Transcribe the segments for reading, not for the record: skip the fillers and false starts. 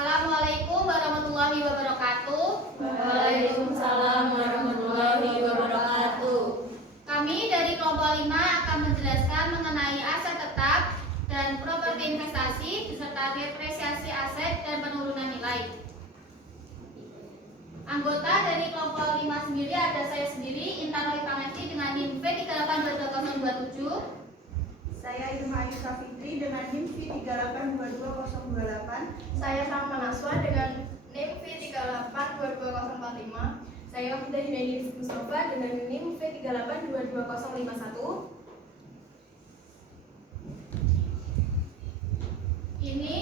Assalamualaikum warahmatullahi wabarakatuh. Waalaikumsalam warahmatullahi wabarakatuh. Kami dari kelompok 5 akan menjelaskan mengenai aset tetap dan properti investasi beserta depresiasi aset dan penurunan nilai. Anggota dari kelompok 5 sendiri ada saya sendiri, Intan Rohitangesti dengan NIM V382027. Saya Irma Ayusa Fitri dengan NIM V38222028. Saya Salma Naswa dengan NIM V382245. Saya Wafidah Hidayat Mustafa dengan NIM V38225051. Ini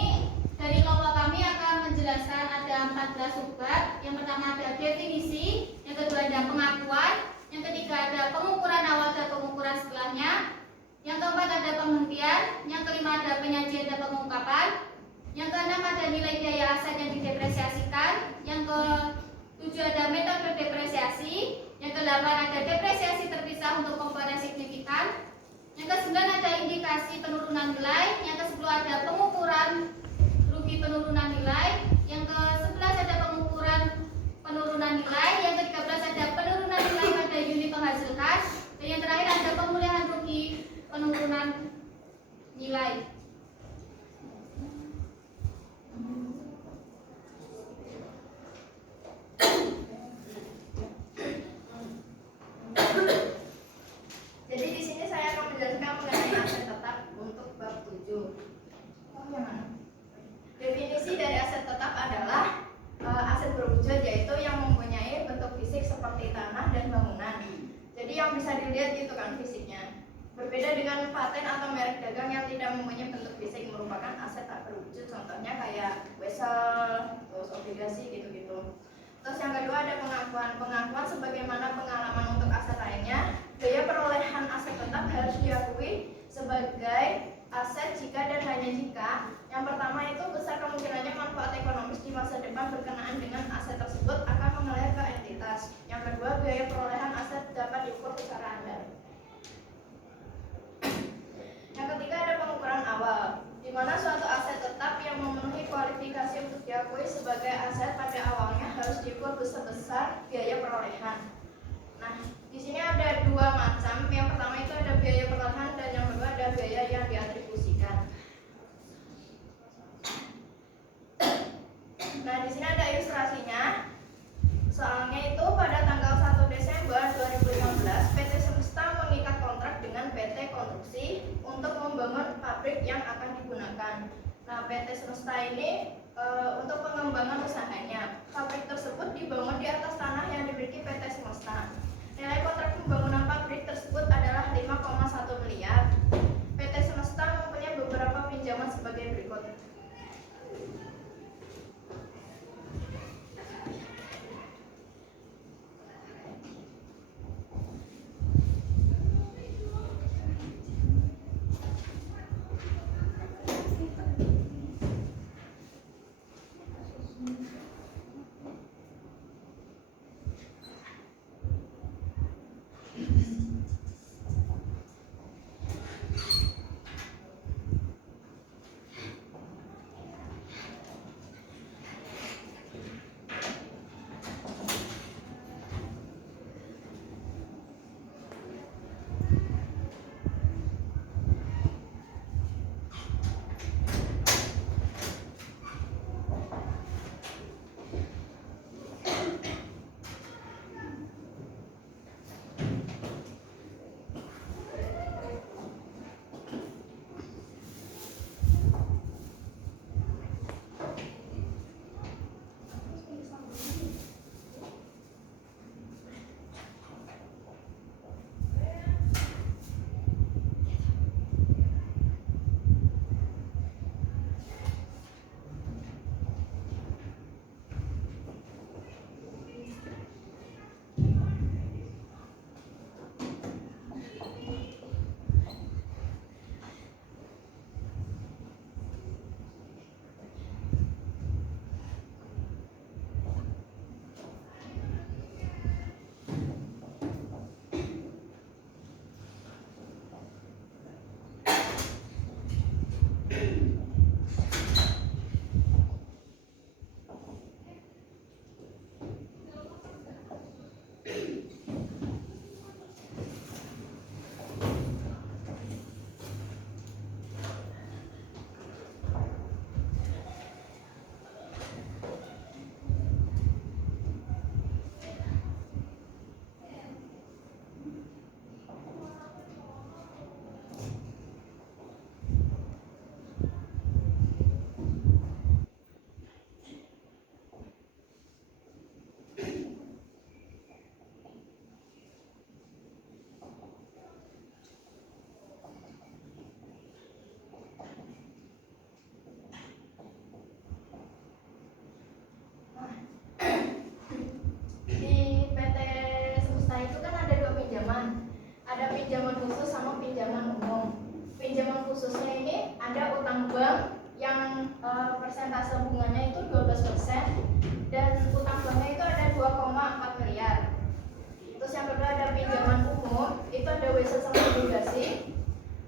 dari kelompok kami akan menjelaskan ada 14 subbab. Yang pertama ada definisi, yang kedua ada pengakuan, yang ketiga ada pengukuran awal dan pengukuran setelahnya, yang keempat ada penghentian, yang kelima ada penyajian dan pengungkapan, yang keenam ada nilai biaya aset yang didepresiasikan, yang ketujuh ada metode depresiasi, yang kedelapan ada depresiasi terpisah untuk komponen signifikan, yang kesembilan ada indikasi penurunan nilai, yang kesepuluh ada pengukuran rugi penurunan nilai, yang ke-11 ada pengukuran penurunan nilai, yang ke-13 ada penurunan nilai pada unit penghasilkan, dan yang terakhir ada pemulihan rugi penurunan nilai. Jadi di sini saya akan menjelaskan mengenai aset tetap untuk bab 7. Definisi dari aset tetap adalah aset berwujud, yaitu yang mempunyai bentuk fisik seperti tanah dan bangunan. Jadi yang bisa dilihat gitu kan fisiknya. Berbeda dengan paten atau merek dagang yang tidak mempunyai bentuk fisik, merupakan aset tak berwujud. Contohnya kayak wesel, terus obligasi gitu-gitu. Terus yang kedua ada pengakuan. Pengakuan sebagaimana pengalaman untuk aset lainnya. Biaya perolehan aset tetap harus diakui sebagai aset jika dan hanya jika yang pertama itu besar kemungkinannya manfaat ekonomis di masa depan berkenaan dengan aset tersebut akan mengalir ke entitas. Yang kedua, biaya perolehan aset dapat diukur secara andal. Yang ketiga ada pengukuran awal, di mana suatu aset tetap yang memenuhi kualifikasi untuk diakui sebagai aset pada awalnya harus diukur sebesar biaya perolehan. Nah, di sini ada dua macam. Yang pertama itu ada biaya perolehan dan yang kedua ada biaya yang diatribusikan. Nah, di sini ada ilustrasinya. Soalnya itu pada tanggal 1 Desember 2015 PT Semesta mengikat kontrak dengan PT Konstruksi untuk membangun pabrik yang akan digunakan. Nah, PT Semesta ini untuk pengembangan usahanya. Pabrik tersebut dibangun di atas tanah yang dimiliki PT Semesta. Nilai kontrak pembangunan pabrik tersebut adalah 5,1 miliar. PT Semesta mempunyai beberapa pinjaman sebagai berikut. persentase bunganya itu 12% dan utang banknya itu ada 2,4 miliar. Terus yang kedua ada pinjaman umum, itu ada wesel sama obligasi.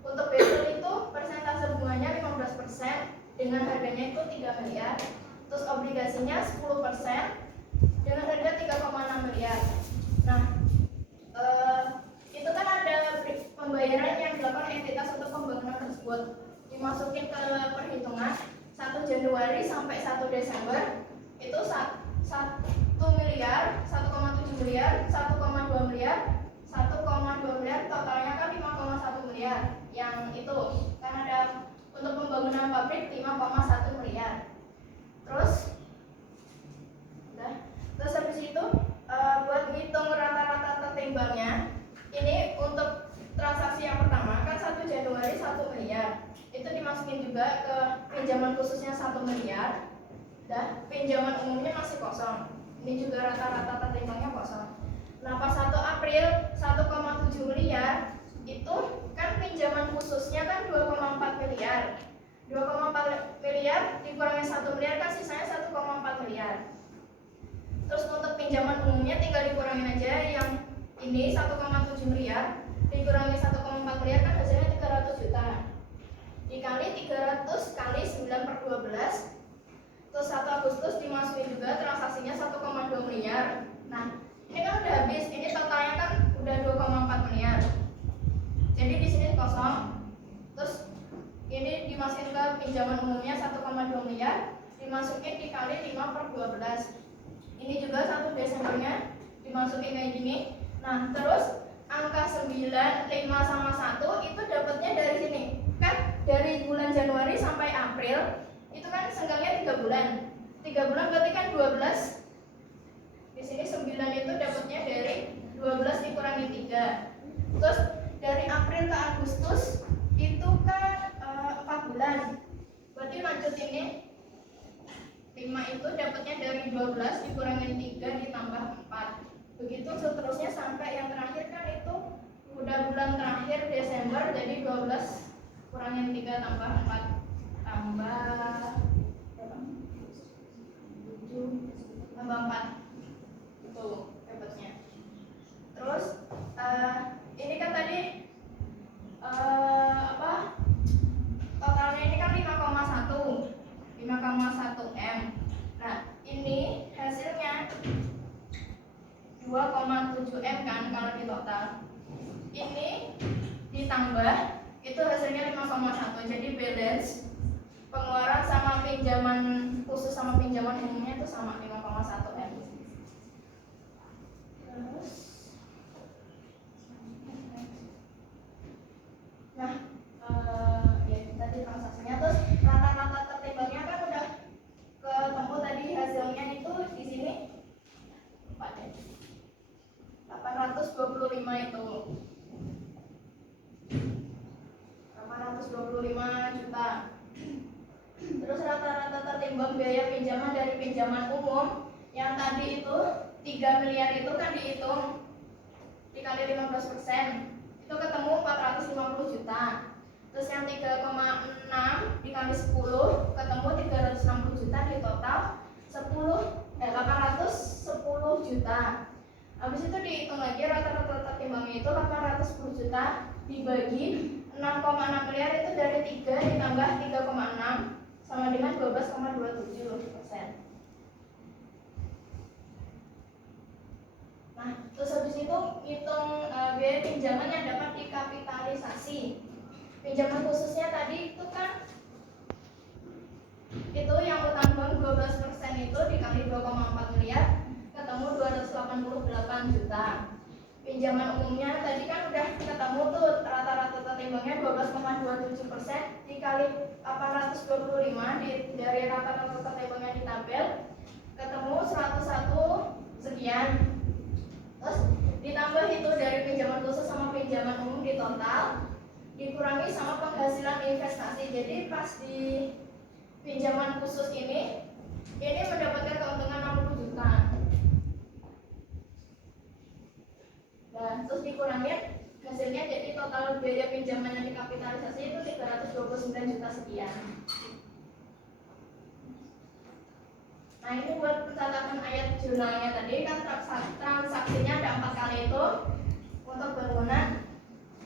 Untuk wesel itu persentase bunganya 15% dengan harganya itu 3 miliar. Terus obligasinya 10% dengan harga 3,6 miliar. Nah, itu kan ada pembayaran yang dilakukan entitas untuk pembangunan tersebut, dimasukin ke perhitungan 1 Januari sampai 1 Desember itu 1 miliar, 1,7 miliar, 1,2 miliar, 1,2 miliar, totalnya kan 5,1 miliar. Yang itu kan ada untuk pembangunan pabrik 5,1 miliar. Terus habis itu buat ngitung rata-rata tertimbangnya, ini untuk transaksi yang pertama kan 1 Januari 1 miliar, itu dimasukin juga ke pinjaman khususnya 1 miliar, dan pinjaman umumnya masih kosong. Ini juga rata-rata tertimbangnya kosong. Nah pas 1 April 1,7 miliar itu kan pinjaman khususnya kan 2,4 miliar. 2,4 miliar dikurangi 1 miliar kan sisanya 1,4 miliar. Terus untuk pinjaman umumnya tinggal dikurangin aja, yang ini 1,7 miliar dikurangi 1,4 miliar kan hasilnya 300 juta. Dikali 300 kali 9/12. Terus 1 Agustus dimasukin juga transaksinya 1,2 miliar. Nah, ini kan udah habis, ini totalnya kan udah 2,4 miliar. Jadi di sini kosong. Terus ini dimasukin ke pinjaman umumnya 1,2 miliar, dimasukin dikali 5/12. Ini juga 1 Desembernya dimasukin kayak gini. Nah, terus angka 9, 5 sama 1 itu dapatnya dari sini. Kan dari bulan Januari sampai April itu kan senggangnya 3 bulan. 3 bulan berarti kan 12. Di sini 9 itu dapatnya dari 12 dikurangi 3. Terus dari April ke Agustus itu kan 4 bulan. Berarti lanjut ini 5 itu dapatnya dari 12 dikurangi 3 ditambah 4. Begitu seterusnya sampai yang terakhir kan itu udah bulan terakhir Desember, jadi 12 kurangin 3 tambah 4 tambah 7 tambah 4. Itu dapatnya. Terus ini kan tadi totalnya ini kan 5,1 M. Nah, ini hasilnya 2,7 M kan kalau di total. Ini ditambah itu hasilnya 5,1. Jadi balance pengeluaran sama pinjaman khusus sama pinjaman umumnya itu sama 5,1 M. Terus nah, ya tadi transaksinya. Terus rata-rata tertimbangnya kan udah ketemu tadi hasilnya itu di sini 825 itu 825 juta. Terus rata-rata tertimbang biaya pinjaman dari pinjaman umum yang tadi itu 3 miliar itu kan dihitung dikali 15%, itu ketemu 450 juta. Terus yang 3,6 dikali 10 ketemu 360 juta, di total 810 juta. Habis itu dihitung lagi rata-rata tertimbangnya itu 810 juta dibagi 6,6 miliar itu dari 3 ditambah 3,6 sama dengan 12,27%. Nah, terus habis itu hitung biaya pinjaman yang dapat dikapitalisasi. Pinjaman khususnya tadi itu kan itu yang utang bank 12% itu dikali 2,4 miliar ketemu 288 juta. Pinjaman umumnya tadi kan udah ketemu tuh rata-rata tertimbangnya 12,27% dikali 825 dari rata-rata tertimbangnya di tabel ketemu 101 sekian. Terus ditambah itu dari pinjaman khusus sama pinjaman umum di total dikurangi sama penghasilan investasi. Jadi pas di pinjaman khusus ini mendapatkan keuntungan 60 juta. Dan terus dikurangin hasilnya, jadi total biaya pinjaman yang dikapitalisasi itu 329 juta sekian. Nah ini buat pencatatan ayat jurnalnya tadi kan transaksinya ada 4 kali itu untuk bangunan.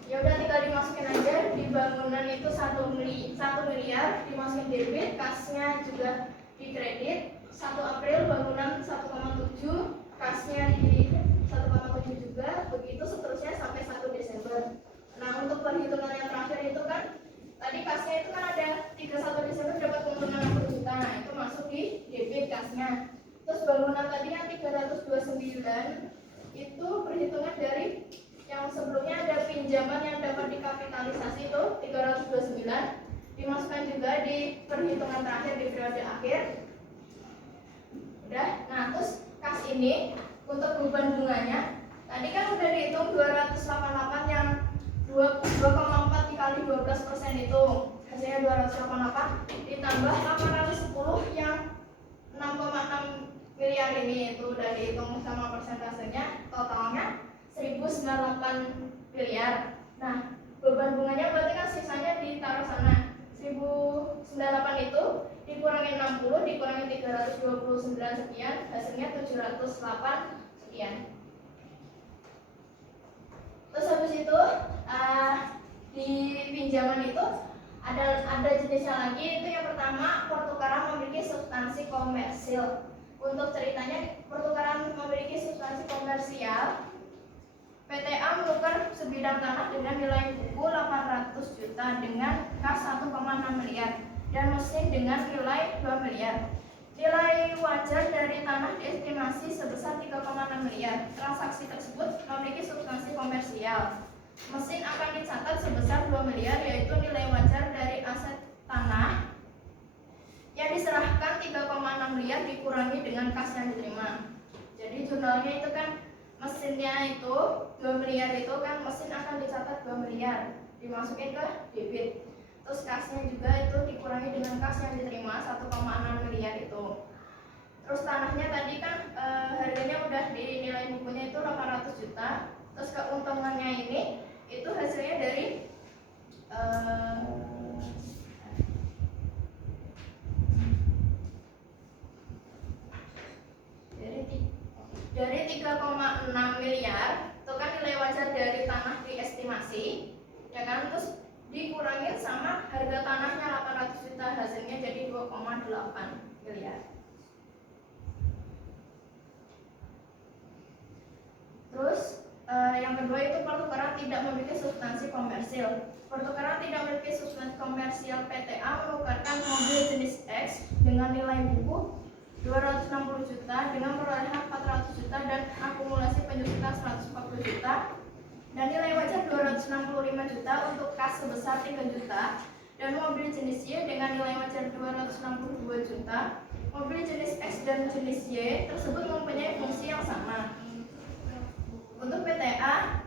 Ya udah tinggal dimasukin aja di bangunan itu 1 miliar dimasukin debit, kasnya juga di kredit. 1 April bangunan 1,7, kasnya di 1,7 juga, begitu seterusnya sampai 1 Desember. Nah untuk perhitungan yang terakhir itu kan tadi kasnya itu kan ada 31 Desember dapat keuntungan 60 juta, nah itu masuk di debit kasnya. Terus bangunan tadi yang 329 itu perhitungan dari yang sebelumnya ada pinjaman yang dapat dikapitalisasi itu 329 dimasukkan juga di perhitungan terakhir di periode akhir. Udah, nah terus kas ini untuk beban bunganya tadi kan udah dihitung 288 yang 2,4 dikali 12% itu hasilnya 288 ditambah 810 yang 6,6 miliar ini itu udah dihitung sama persentasenya, totalnya 1.098 miliar. Nah beban bunganya berarti kan sisanya ditaruh sana 1.098 itu dikurangi 60 dikurangi 329 sekian, hasilnya 708 sekian. Terus habis itu di pinjaman itu ada jenisnya lagi. Itu yang pertama, pertukaran memiliki substansi komersil. Untuk ceritanya, pertukaran memiliki substansi komersial, PTA menukar sebidang tanah dengan nilai buku 800 juta dengan kas 1,6 miliar dan mesin dengan nilai 2 miliar. Nilai wajar dari tanah diestimasi sebesar 3,6 miliar. Transaksi tersebut memiliki substansi komersial. Mesin akan dicatat sebesar 2 miliar, yaitu nilai wajar dari aset tanah yang diserahkan 3,6 miliar dikurangi dengan kas yang diterima. Jadi jurnalnya itu kan mesinnya itu 2 miliar itu kan mesin akan dicatat 2 miliar dimasukin ke debit. Terus kasnya juga itu dikurangi dengan kas yang diterima 1,6 miliar itu. Terus tanahnya tadi kan harganya udah dinilai bukunya itu 800 juta. Terus keuntungannya ini itu hasilnya dari dari 3,6 miliar itu kan nilai wajar dari tanah diestimasi, ya kan, terus dikurangin sama harga tanahnya 800 juta, hasilnya jadi 2,8 miliar. Terus yang kedua itu pertukaran tidak memiliki substansi komersil. Pertukaran tidak memiliki substansi komersil, PTA menukarkan mobil jenis X dengan nilai buku 260 juta dengan perolehan 400 juta dan akumulasi penyusutan 140 juta dan nilai wajar 265 juta untuk kas sebesar 3 juta dan mobil jenis Y dengan nilai wajar 262 juta. Mobil jenis X dan jenis Y tersebut mempunyai fungsi yang sama. Untuk PTA,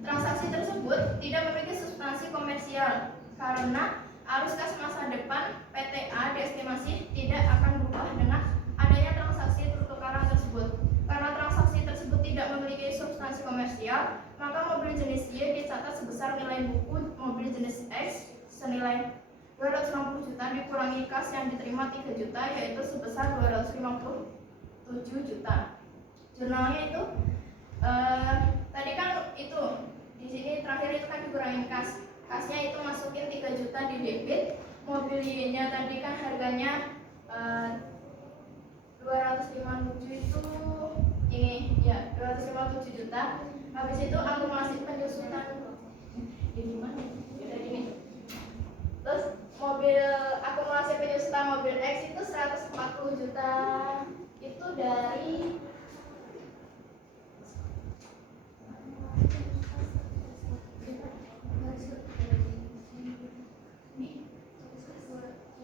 transaksi tersebut tidak memiliki substansi komersial karena arus kas masa depan PTA diestimasi tidak akan berubah dengan adanya transaksi pertukaran tersebut. Karena transaksi tersebut tidak memiliki substansi komersial, maka mobil jenis Y dicatat sebesar nilai buku mobil jenis X senilai 260 juta dikurangi kas yang diterima 3 juta, yaitu sebesar 257 juta. Jurnalnya itu tadi kan itu di sini terakhir itu kan dikurangin kas. Kasnya itu masukin 3 juta di debit. Mobilnya tadi kan harganya 257 itu ini ya 257 juta. Habis itu akumulasi penyusutan ini gimana? Ya gini. Terus mobil akumulasi penyusutan mobil X itu 140 juta. Itu dari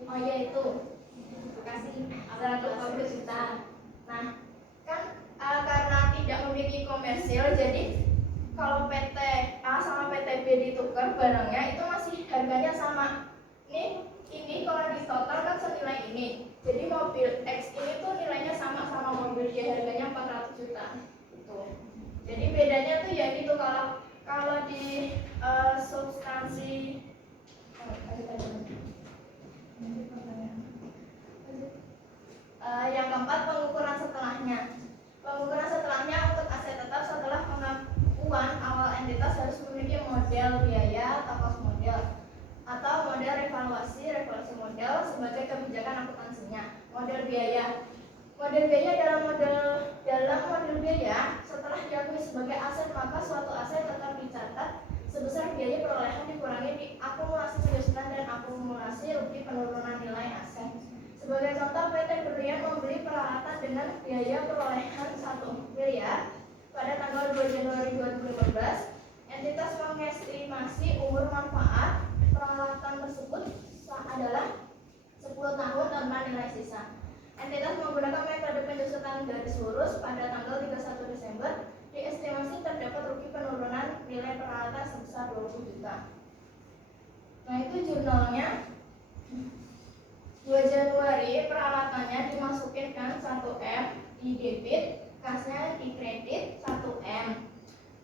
oh iya itu kasih 140 juta. Nah kan karena tidak memiliki komersil, jadi kalau PT A sama PT B ditukar barangnya itu masih harganya sama. Ini kalau di total kan senilai ini. Jadi mobil X ini tuh nilainya sama mobil Y, harganya 400 juta. Gitu. Jadi bedanya tuh ya gitu, kalau di substansi Yang keempat, pengukuran setelahnya. Pengukuran setelahnya untuk aset tetap setelah pengakuan awal entitas harus memiliki model biaya atau cost model atau model revaluasi model sebagai kebijakan akuntansinya. Model biaya dalam model biaya setelah diakui sebagai aset maka suatu aset tetap dicatat sebesar biaya perolehan dikurangi di akumulasi penyusunan dan akumulasi rugi penurunan nilai aset. Sebagai contoh, PT Berlian membeli peralatan dengan biaya perolehan 1 miliar pada tanggal 2 Januari 2015. Entitas mengestimasi umur manfaat peralatan tersebut adalah 10 tahun tanpa nilai sisa. Entitas menggunakan metode penyusutan garis lurus pada tanggal 31 Desember. Diestimasi terdapat rugi penurunan nilai peralatan sebesar 20 juta. Nah, itu jurnalnya. 2 Januari peralatannya dimasukin kan 1M di debit, kasnya di kredit 1M.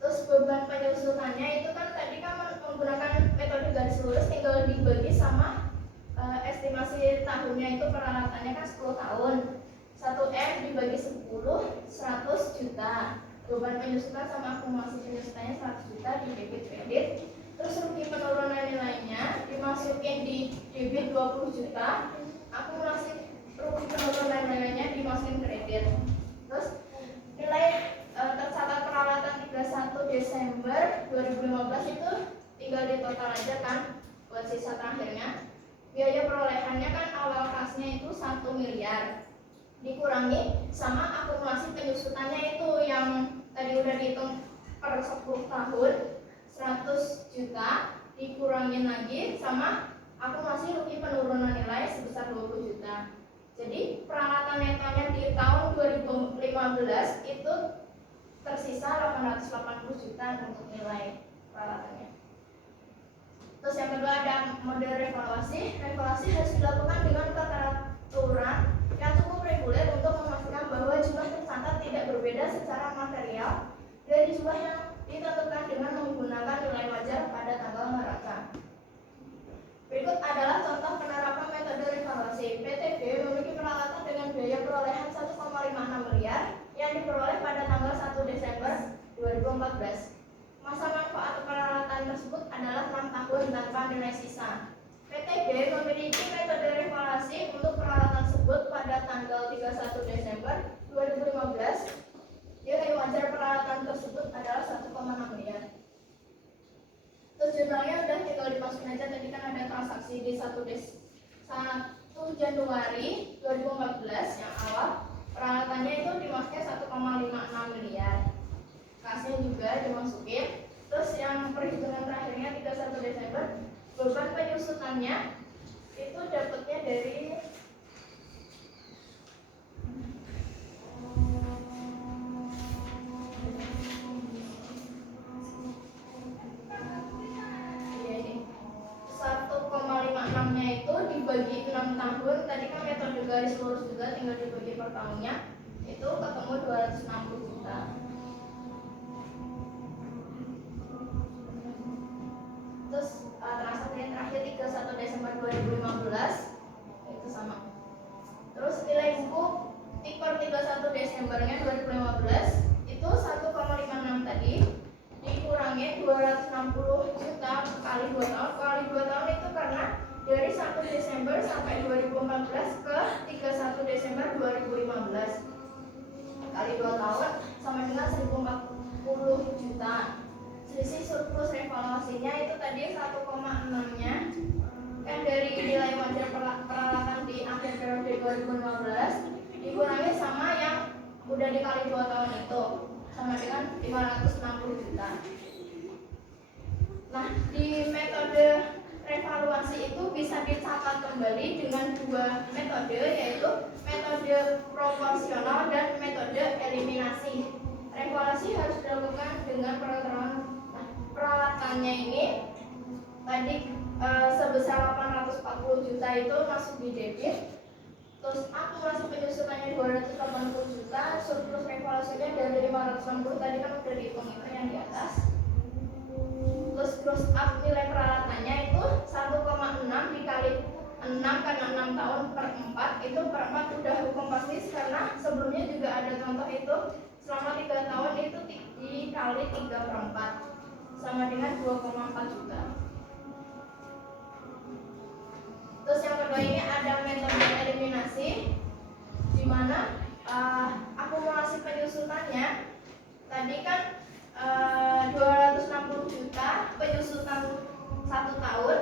Terus beban penyusunannya itu kan tadi kan menggunakan metode garis lurus, tinggal dibagi sama estimasi tahunnya itu peralatannya kan 10 tahun. 1M dibagi 10, 100 juta. Beban penyusunan sama akumulasi penyusunannya 100 juta di debit kredit. Terus rugi penurunan nilainya dimasukin di debit 20 juta. Akumulasi rugi penurunan nilainya dimasukin kredit. Terus nilai tercatat peralatan 31 Desember 2015 itu tinggal ditotal aja kan buat sisa terakhirnya. Biaya perolehannya kan awal kasnya itu 1 miliar dikurangi sama akumulasi penyusutannya itu yang tadi udah dihitung per 10 tahun 100 juta dikurangin lagi sama akumulasi rugi penurunan nilai sebesar 20 juta. Jadi peralatan netonya di tahun 2015 itu tersisa 880 juta untuk nilai peralatannya. Terus yang kedua ada model revaluasi. Revaluasi harus dilakukan dengan keteraturan yang cukup reguler untuk memastikan bahwa jumlah tercatat tidak berbeda secara material dari jumlah yang ditentukan dengan menggunakan nilai wajar pada tanggal neraca. Berikut adalah contoh penerapan metode revaluasi. PTB memiliki peralatan dengan biaya perolehan 1,56 miliar yang diperoleh pada tanggal 1 Desember 2014. Masa manfaat peralatan tersebut adalah 6 tahun tanpa nilai sisa. PTB memiliki metode revaluasi untuk peralatan tersebut pada tanggal 31 Desember 2015. Nilai wajar peralatan tersebut adalah 1,6 miliar. Terus jurnalnya udah tinggal dimasukin aja, tadi kan ada transaksi di 1 Januari 2014 yang awal peralatannya itu dimasukin 1,56 miliar. Kasnya juga dimasukin. Terus yang perhitungan terakhirnya 31 Desember beban penyusunannya itu dapatnya dari itu dibagi 6 tahun. Tadi kan metode garis lurus juga, tinggal dibagi per tahunnya itu ketemu 260 juta. Terus transaksi yang terakhir 31 Desember 2015 itu sama. Terus nilai buku per 31 Desembernya 2015 itu 1,56 tadi dikurangi 260 juta kali 2 tahun. Kali 2 tahun itu karena dari 1 Desember sampai 2014 ke 31 Desember 2015 kali 2 tahun sama dengan 1040 juta. Selisih surplus revaluasinya itu tadi 1,6 nya kan dari nilai wajar peralatan di akhir periode 2015 dikurangi sama yang udah dikali 2 tahun itu sama dengan 560 juta. Nah, di metode revaluasi itu bisa dicatat kembali dengan 2 metode, yaitu metode proporsional dan metode eliminasi. Revaluasi harus dilakukan dengan peralatannya ini tadi sebesar 840 juta itu masuk di debit. Terus akumulasi penyusunannya 280 juta, surplus revaluasinya dari 560 tadi kan udah dihitung itu yang di atas. Terus gross up nilai peralatannya itu 1,6 dikali 6 karena 6 tahun per 4 itu per 4 udah hukum pasti ada contoh itu selama 3 tahun itu dikali 3/4 sama dengan 2,4 juta. Terus yang kedua ini ada metode eliminasi, di mana akumulasi penyusutannya tadi kan 260 juta penyusutan 1 tahun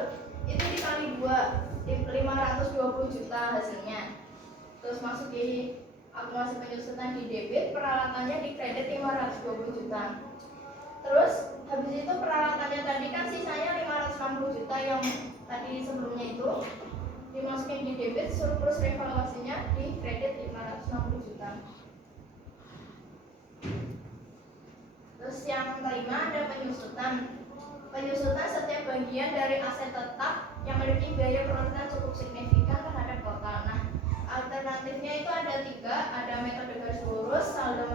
itu dikali 2, 520 juta hasilnya. Terus masuk di akumulasi penyusutan di debit, peralatannya di kredit 520 juta. Terus habis itu peralatannya tadi kan sisanya 560 juta yang tadi sebelumnya itu dimasukin di debit, surplus revaluasinya di kredit 560 juta. Terus yang kelima ada penyusutan. Penyusutan setiap bagian dari aset tetap yang memiliki biaya penurunan cukup signifikan terhadap total. Nah, alternatifnya itu ada 3, ada metode garis lurus, saldo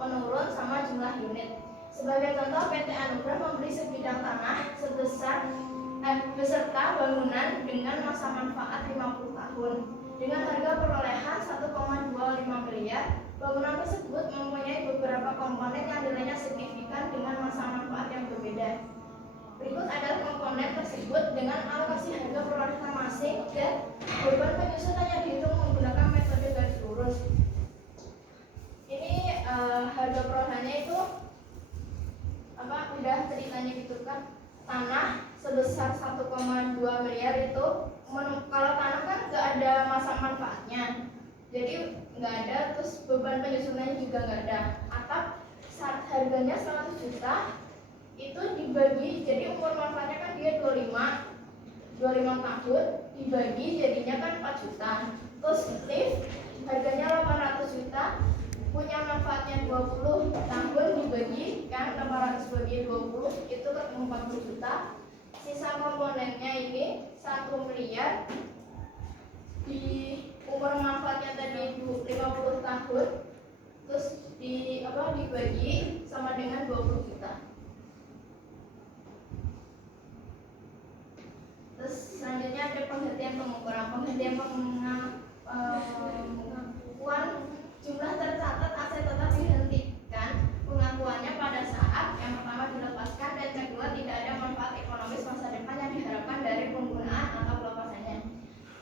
menurun, sama jumlah unit. Sebagai contoh, PT Anugrah membeli sebidang tanah beserta bangunan dengan masa manfaat 50 tahun dengan harga perolehan 1,25 miliar. Bangunan tersebut mempunyai beberapa komponen yang nilainya signifikan dengan masa manfaat yang berbeda. Berikut adalah komponen tersebut dengan alokasi harga perolehan masing dan beban penyusutannya dihitung menggunakan metode garis lurus. Ini harga perolehannya itu udah ceritanya gitu kan. Tanah sebesar 1,2 miliar itu kalau tanah kan nggak ada masa manfaatnya, jadi nggak ada, terus beban penyusunannya juga nggak ada. Atap harganya 100 juta itu dibagi, jadi umur manfaatnya kan dia 25 tahun, dibagi jadinya kan 4 juta. Terus lift harganya 800 juta, punya manfaatnya 20 tahun, dibagi kan 800 bagi 20 itu ketemu 40 juta. Sisa komponennya ini 1 miliar, di umur manfaatnya tadi 50 tahun, terus dibagi sama dengan 20 juta. Terus selanjutnya ada penghentian pengukuran. Penghentian pengakuan jumlah tercatat aset tetap dihentikan pengakuannya pada saat yang pertama dilepaskan dan kedua tidak ada manfaat ekonomis masa depan yang diharapkan dari penggunaan atau pelepasannya.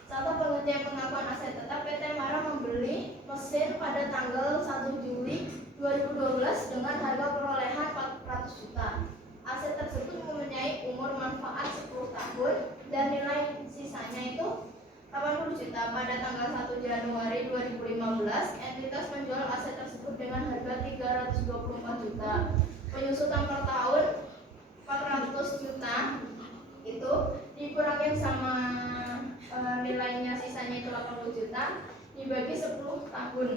Contoh penghentian pengakuan aset tetap, PT Mara membeli mesin pada tanggal 1 Juli 2012 dengan harga perolehan 400 juta. Aset tersebut mempunyai umur manfaat 10 tahun dan nilai sisanya itu 80 juta. Pada tanggal 1 Januari 2015, entitas menjual aset tersebut dengan harga 324 juta. Penyusutan per tahun 400 juta itu dikurangin sama nilainya sisanya itu 80 juta, dibagi 10 tahun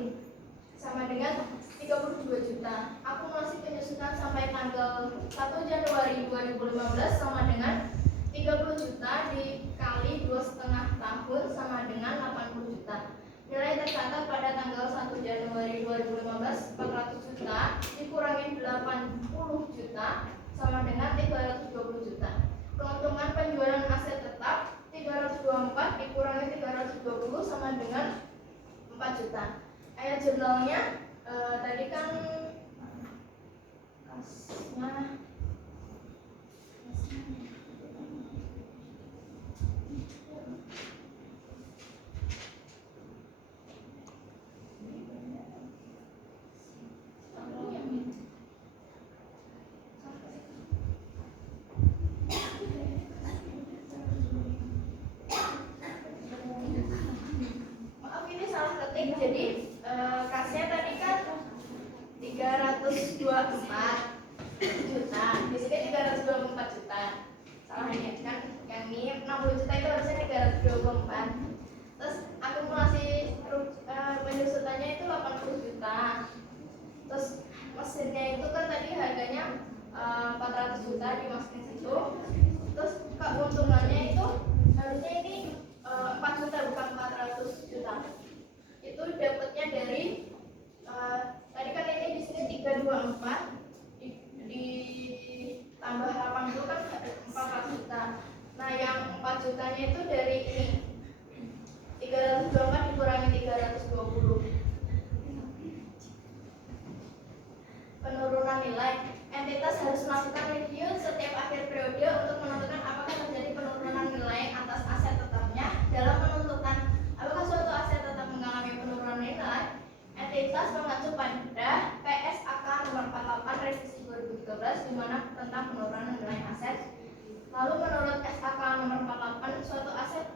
sama dengan 32 juta. Akumulasi penyusutan sampai tanggal 1 Januari 2015 sama dengan 30 juta dikali 2,5 tahun sama dengan 80 juta. Nilai tercatat pada tanggal 1 Januari 2015 400 juta dikurangi 80 juta sama dengan 320 juta. Keuntungan penjualan aset tetap 324 dikurangi 320 sama dengan 4 juta. Ayat jurnalnya tadi kan kasnya jadi kasnya tadi kan 324 juta, di sini 324 juta. Salah ini kan, yang ini 60 juta itu harusnya 324. Terus akumulasi penyusutannya itu 80 juta. Terus mesinnya itu kan tadi harganya 400 juta dimasukin situ. Terus keuntungannya itu harusnya ini 4 juta bukan 400 juta. Itu dapatnya dari tadi kan ini di sini 324 ditambah 80 kan 400 juta. Nah yang 4 jutanya itu dari ini 324 dikurangi 320. Lalu menurut SKK nomor 48, suatu aset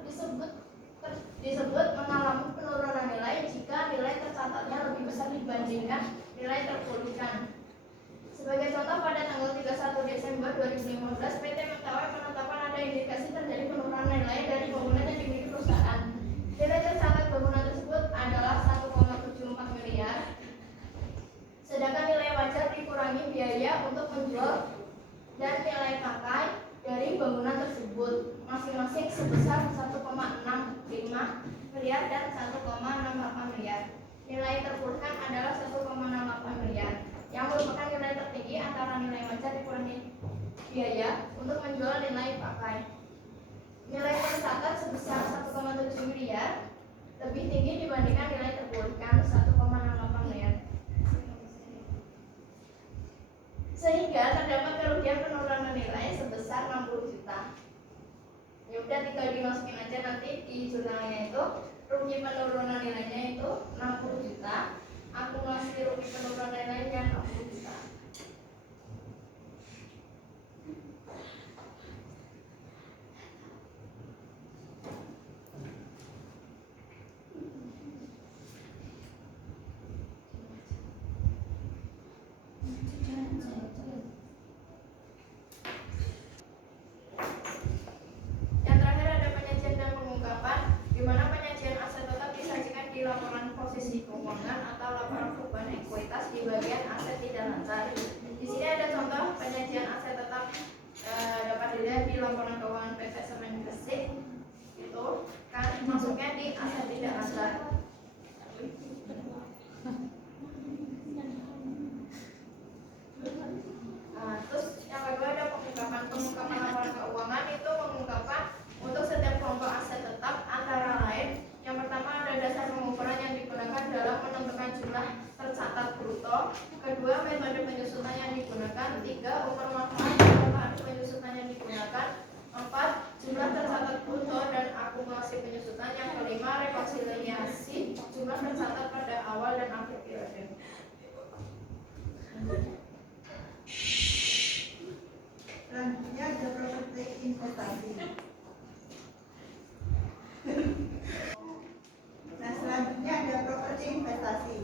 disebut mengalami penurunan nilai jika nilai tercatatnya lebih besar dibandingkan nilai terpulihkan. Sebagai contoh, pada tanggal 31 Desember 2015, PT Mentawai menetapkan ada indikasi terjadi penurunan nilai dari bangunan yang dimiliki perusahaan. Nilai tercatat bangunan tersebut adalah 1,74 miliar, sedangkan nilai wajar dikurangi biaya untuk menjual dan nilai pakai dari bangunan tersebut masing-masing sebesar 1,65 miliar dan 1,68 miliar. Nilai terpulihkan adalah 1,68 miliar, yang merupakan nilai tertinggi antara nilai wajar dikurangi biaya untuk menjual nilai pakai. Nilai tercatat sebesar 1,7 miliar lebih tinggi dibandingkan nilai terpulihkan 1,68 miliar. Sehingga terdapat kerugian penurunan nilai sebesar 60 juta. Ya udah, tinggal dimasukin aja nanti di jurnalnya itu. Rugi penurunan nilainya itu 60 juta. Akumulasi rugi penurunan nilainya 60 juta. Yang terakhir ada penyajian dan pengungkapan, di mana penyajian aset tetap disajikan di laporan posisi keuangan atau laporan perubahan ekuitas di bagian aset tidak lancar. Di sini ada contoh penyajian aset tetap dapat dilihat di laporan keuangan PT Semen Gresik. Itu kan masuknya di aset tidak lancar. Terus yang kedua ada pengungkapan laporan keuangan, itu mengungkapkan untuk setiap kelompok aset tetap antara lain. Yang pertama ada dasar pengukuran yang digunakan dalam menentukan jumlah tercatat bruto. Kedua, metode penyusutan yang digunakan. Tiga, umur manfaat dan penyusutan yang digunakan. Empat, jumlah tercatat bruto dan akumulasi penyusutan. Yang kelima, rekonsiliasi jumlah tercatat pada awal dan akhir periode. Selanjutnya ada properti investasi. Nah, selanjutnya ada properti investasi.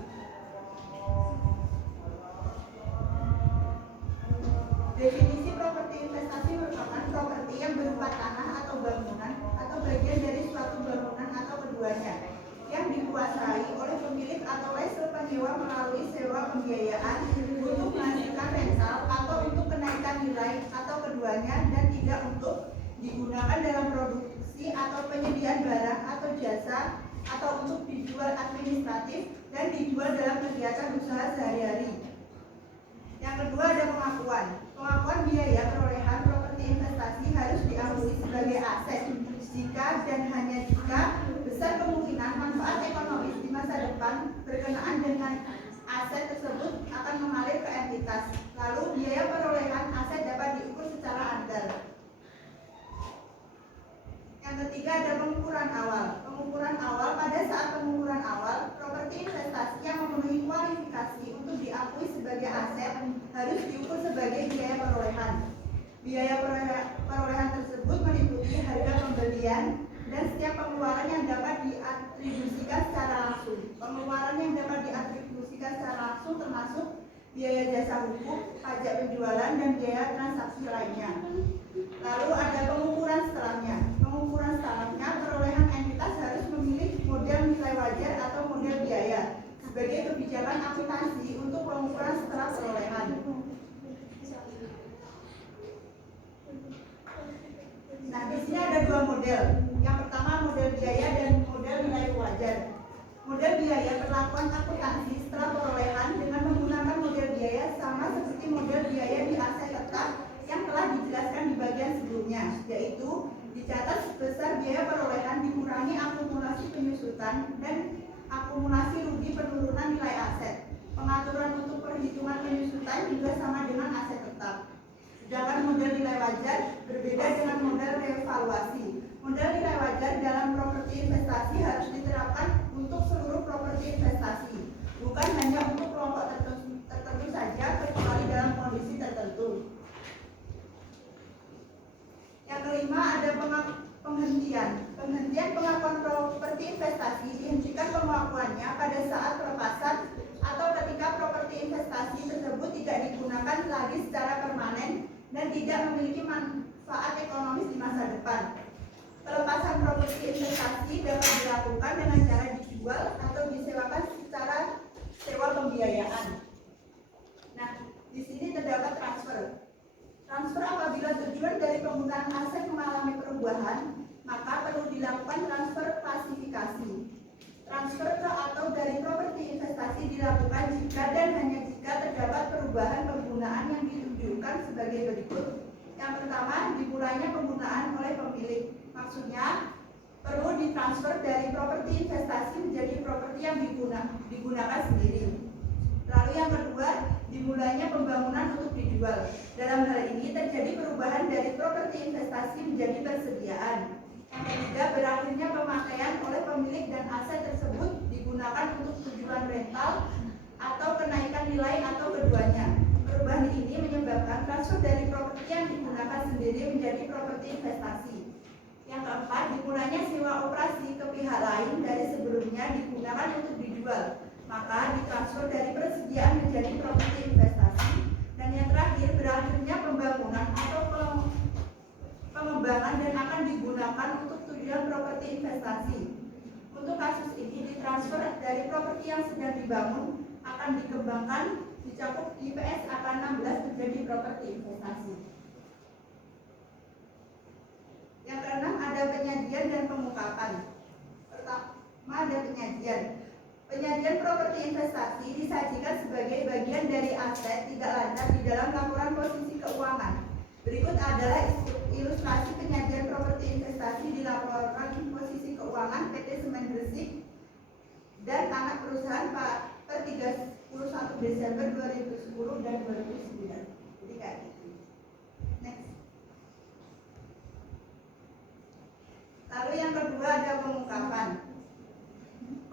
Definisi properti investasi merupakan properti yang berupa tanah atau bangunan atau bagian dari suatu bangunan atau keduanya yang dikuasai oleh pemilik atau lesser penyewa melalui sewa pembiayaan untuk menghasilkan rental atau untuk kenaikan nilai atau keduanya, dan tidak untuk digunakan dalam produksi atau penyediaan barang atau jasa atau untuk dijual administratif dan dijual dalam kegiatan usaha sehari-hari. Yang kedua ada pengakuan. Pengakuan biaya perolehan properti investasi harus diakui sebagai aset jika dan hanya jika besar kemungkinan manfaat ekonomis di masa depan berkenaan dengan aset tersebut akan mengalir ke entitas. Lalu biaya perolehan aset dapat diukur secara andal. Yang ketiga ada pengukuran awal. Pengukuran awal, pada saat pengukuran awal, properti investasi yang memenuhi kualifikasi untuk diakui sebagai aset harus diukur sebagai biaya perolehan. Biaya perolehan tersebut meliputi harga pembelian dan setiap pengeluaran yang dapat diatribusikan secara langsung. Pengeluaran yang dapat diatribusikan secara langsung termasuk biaya jasa hukum, pajak penjualan, dan biaya transaksi lainnya. Lalu ada pengukuran setelahnya. Pengukuran setelahnya, perolehan entitas harus memilih model nilai wajar atau model biaya sebagai kebijakan akuntansi untuk pengukuran setelah perolehan. Nah, di sini ada dua model. Yang pertama model biaya dan model nilai wajar. Model biaya perlakuan akuntansi setelah perolehan dengan menggunakan model biaya sama seperti model biaya di aset tetap yang telah dijelaskan di bagian sebelumnya, yaitu dicatat sebesar biaya perolehan dikurangi akumulasi penyusutan dan akumulasi rugi penurunan nilai aset. Pengaturan untuk perhitungan penyusutan juga sama dengan aset tetap. Sedangkan model nilai wajar berbeda dengan model revaluasi. Model nilai wajar dalam properti investasi harus diterapkan untuk seluruh properti investasi, bukan hanya untuk kelompok tertentu saja, kecuali dalam kondisi tertentu. lagi secara permanen dan tidak memiliki manfaat ekonomis di masa depan. Pelepasan properti investasi dapat dilakukan dengan cara dijual atau disewakan secara sewa pembiayaan. Nah, di sini terdapat transfer. Transfer apabila tujuan dari penggunaan aset mengalami perubahan, maka perlu dilakukan transfer klasifikasi. Transfer ke atau dari properti investasi dilakukan jika dan hanya jika terdapat perubahan penggunaan yang ditunjukkan sebagai berikut. Yang pertama, dimulainya penggunaan oleh pemilik. Maksudnya, perlu ditransfer dari properti investasi menjadi properti yang digunakan sendiri. Lalu yang kedua, dimulainya pembangunan untuk dijual. Dalam hal ini terjadi perubahan dari properti investasi menjadi persediaan. Yang ketiga, berakhirnya pemakaian oleh pemilik dan aset tersebut digunakan untuk tujuan rental atau kenaikan nilai atau keduanya. Perubahan ini menyebabkan transfer dari properti yang digunakan sendiri menjadi properti investasi. Yang keempat, dimulainya sewa operasi ke pihak lain dari sebelumnya digunakan untuk dijual, maka ditransfer dari persediaan menjadi properti investasi. Dan yang terakhir, berakhirnya pembangunan atau pengembangan dan akan digunakan untuk tujuan properti investasi. Untuk kasus ini, ditransfer dari properti yang sedang dibangun akan dikembangkan, dicakup IPS akan 16 menjadi properti investasi. Yang keenam, ada penyajian dan pengungkapan. Pertama, ada penyajian. Penyajian properti investasi disajikan sebagai bagian dari aset tidak lancar di dalam laporan posisi keuangan. Berikut adalah ilustrasi penyajian properti investasi di laporan posisi keuangan PT Semen Gresik dan anak perusahaan per 31 Desember 2010 dan 2009. Jadi kayak gitu. Next. Lalu yang kedua ada pengungkapan.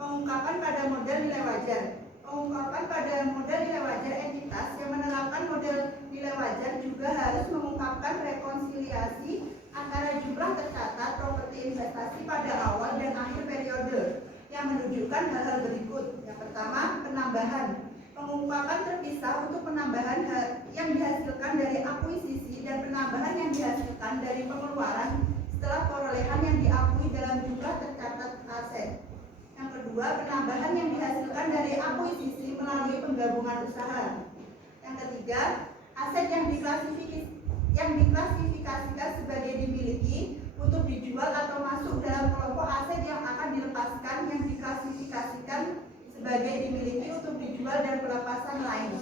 Pengungkapan pada model nilai wajar. Pengungkapan pada model nilai wajar entitas yang menerapkan model nilai wajar juga harus mengungkapkan rekonsiliasi antara jumlah tercatat properti investasi pada awal dan akhir periode yang menunjukkan hal-hal berikut. Yang pertama, penambahan. Pengungkapan terpisah untuk penambahan yang dihasilkan dari akuisisi dan penambahan yang dihasilkan dari pengeluaran setelah perolehan yang diakui dalam jumlah tercatat aset. Yang kedua, penambahan yang dihasilkan dari akuisisi melalui penggabungan usaha. Yang ketiga, aset yang diklasifikasikan sebagai dimiliki untuk dijual atau masuk dalam kelompok aset yang akan dilepaskan yang diklasifikasikan sebagai dimiliki untuk dijual dan pelepasan lain.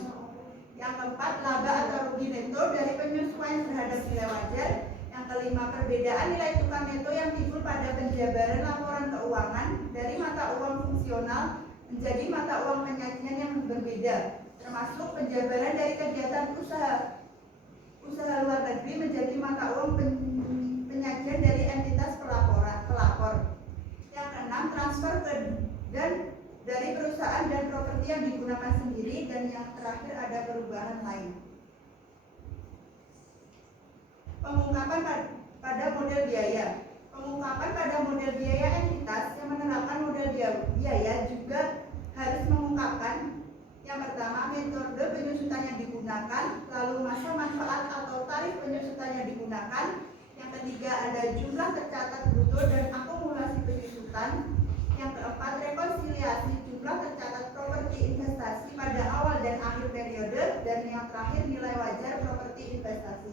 Yang keempat, laba atau rugi neto dari penyesuaian terhadap nilai wajar. Yang kelima, perbedaan nilai tukar neto yang timbul pada penjabaran laporan keuangan dari mata uang fungsional menjadi mata uang penyajian yang berbeda, termasuk penjabaran dari kegiatan usaha luar negeri menjadi mata uang penyajian dari entitas pelapor. Yang keenam, transfer dan dari perusahaan dan properti yang digunakan sendiri. Dan yang terakhir ada perubahan lain. Pengungkapan pada model biaya. Pengungkapan pada model biaya entitas yang menerapkan model biaya juga harus mengungkapkan yang pertama, metode penyusutan yang digunakan, lalu masa manfaat atau tarif penyusutan yang digunakan. Yang ketiga, ada jumlah tercatat bruto dan akumulasi penyusutan. Yang keempat, rekonsiliasi jumlah tercatat properti investasi pada awal dan akhir periode. Dan yang terakhir, nilai wajar properti investasi.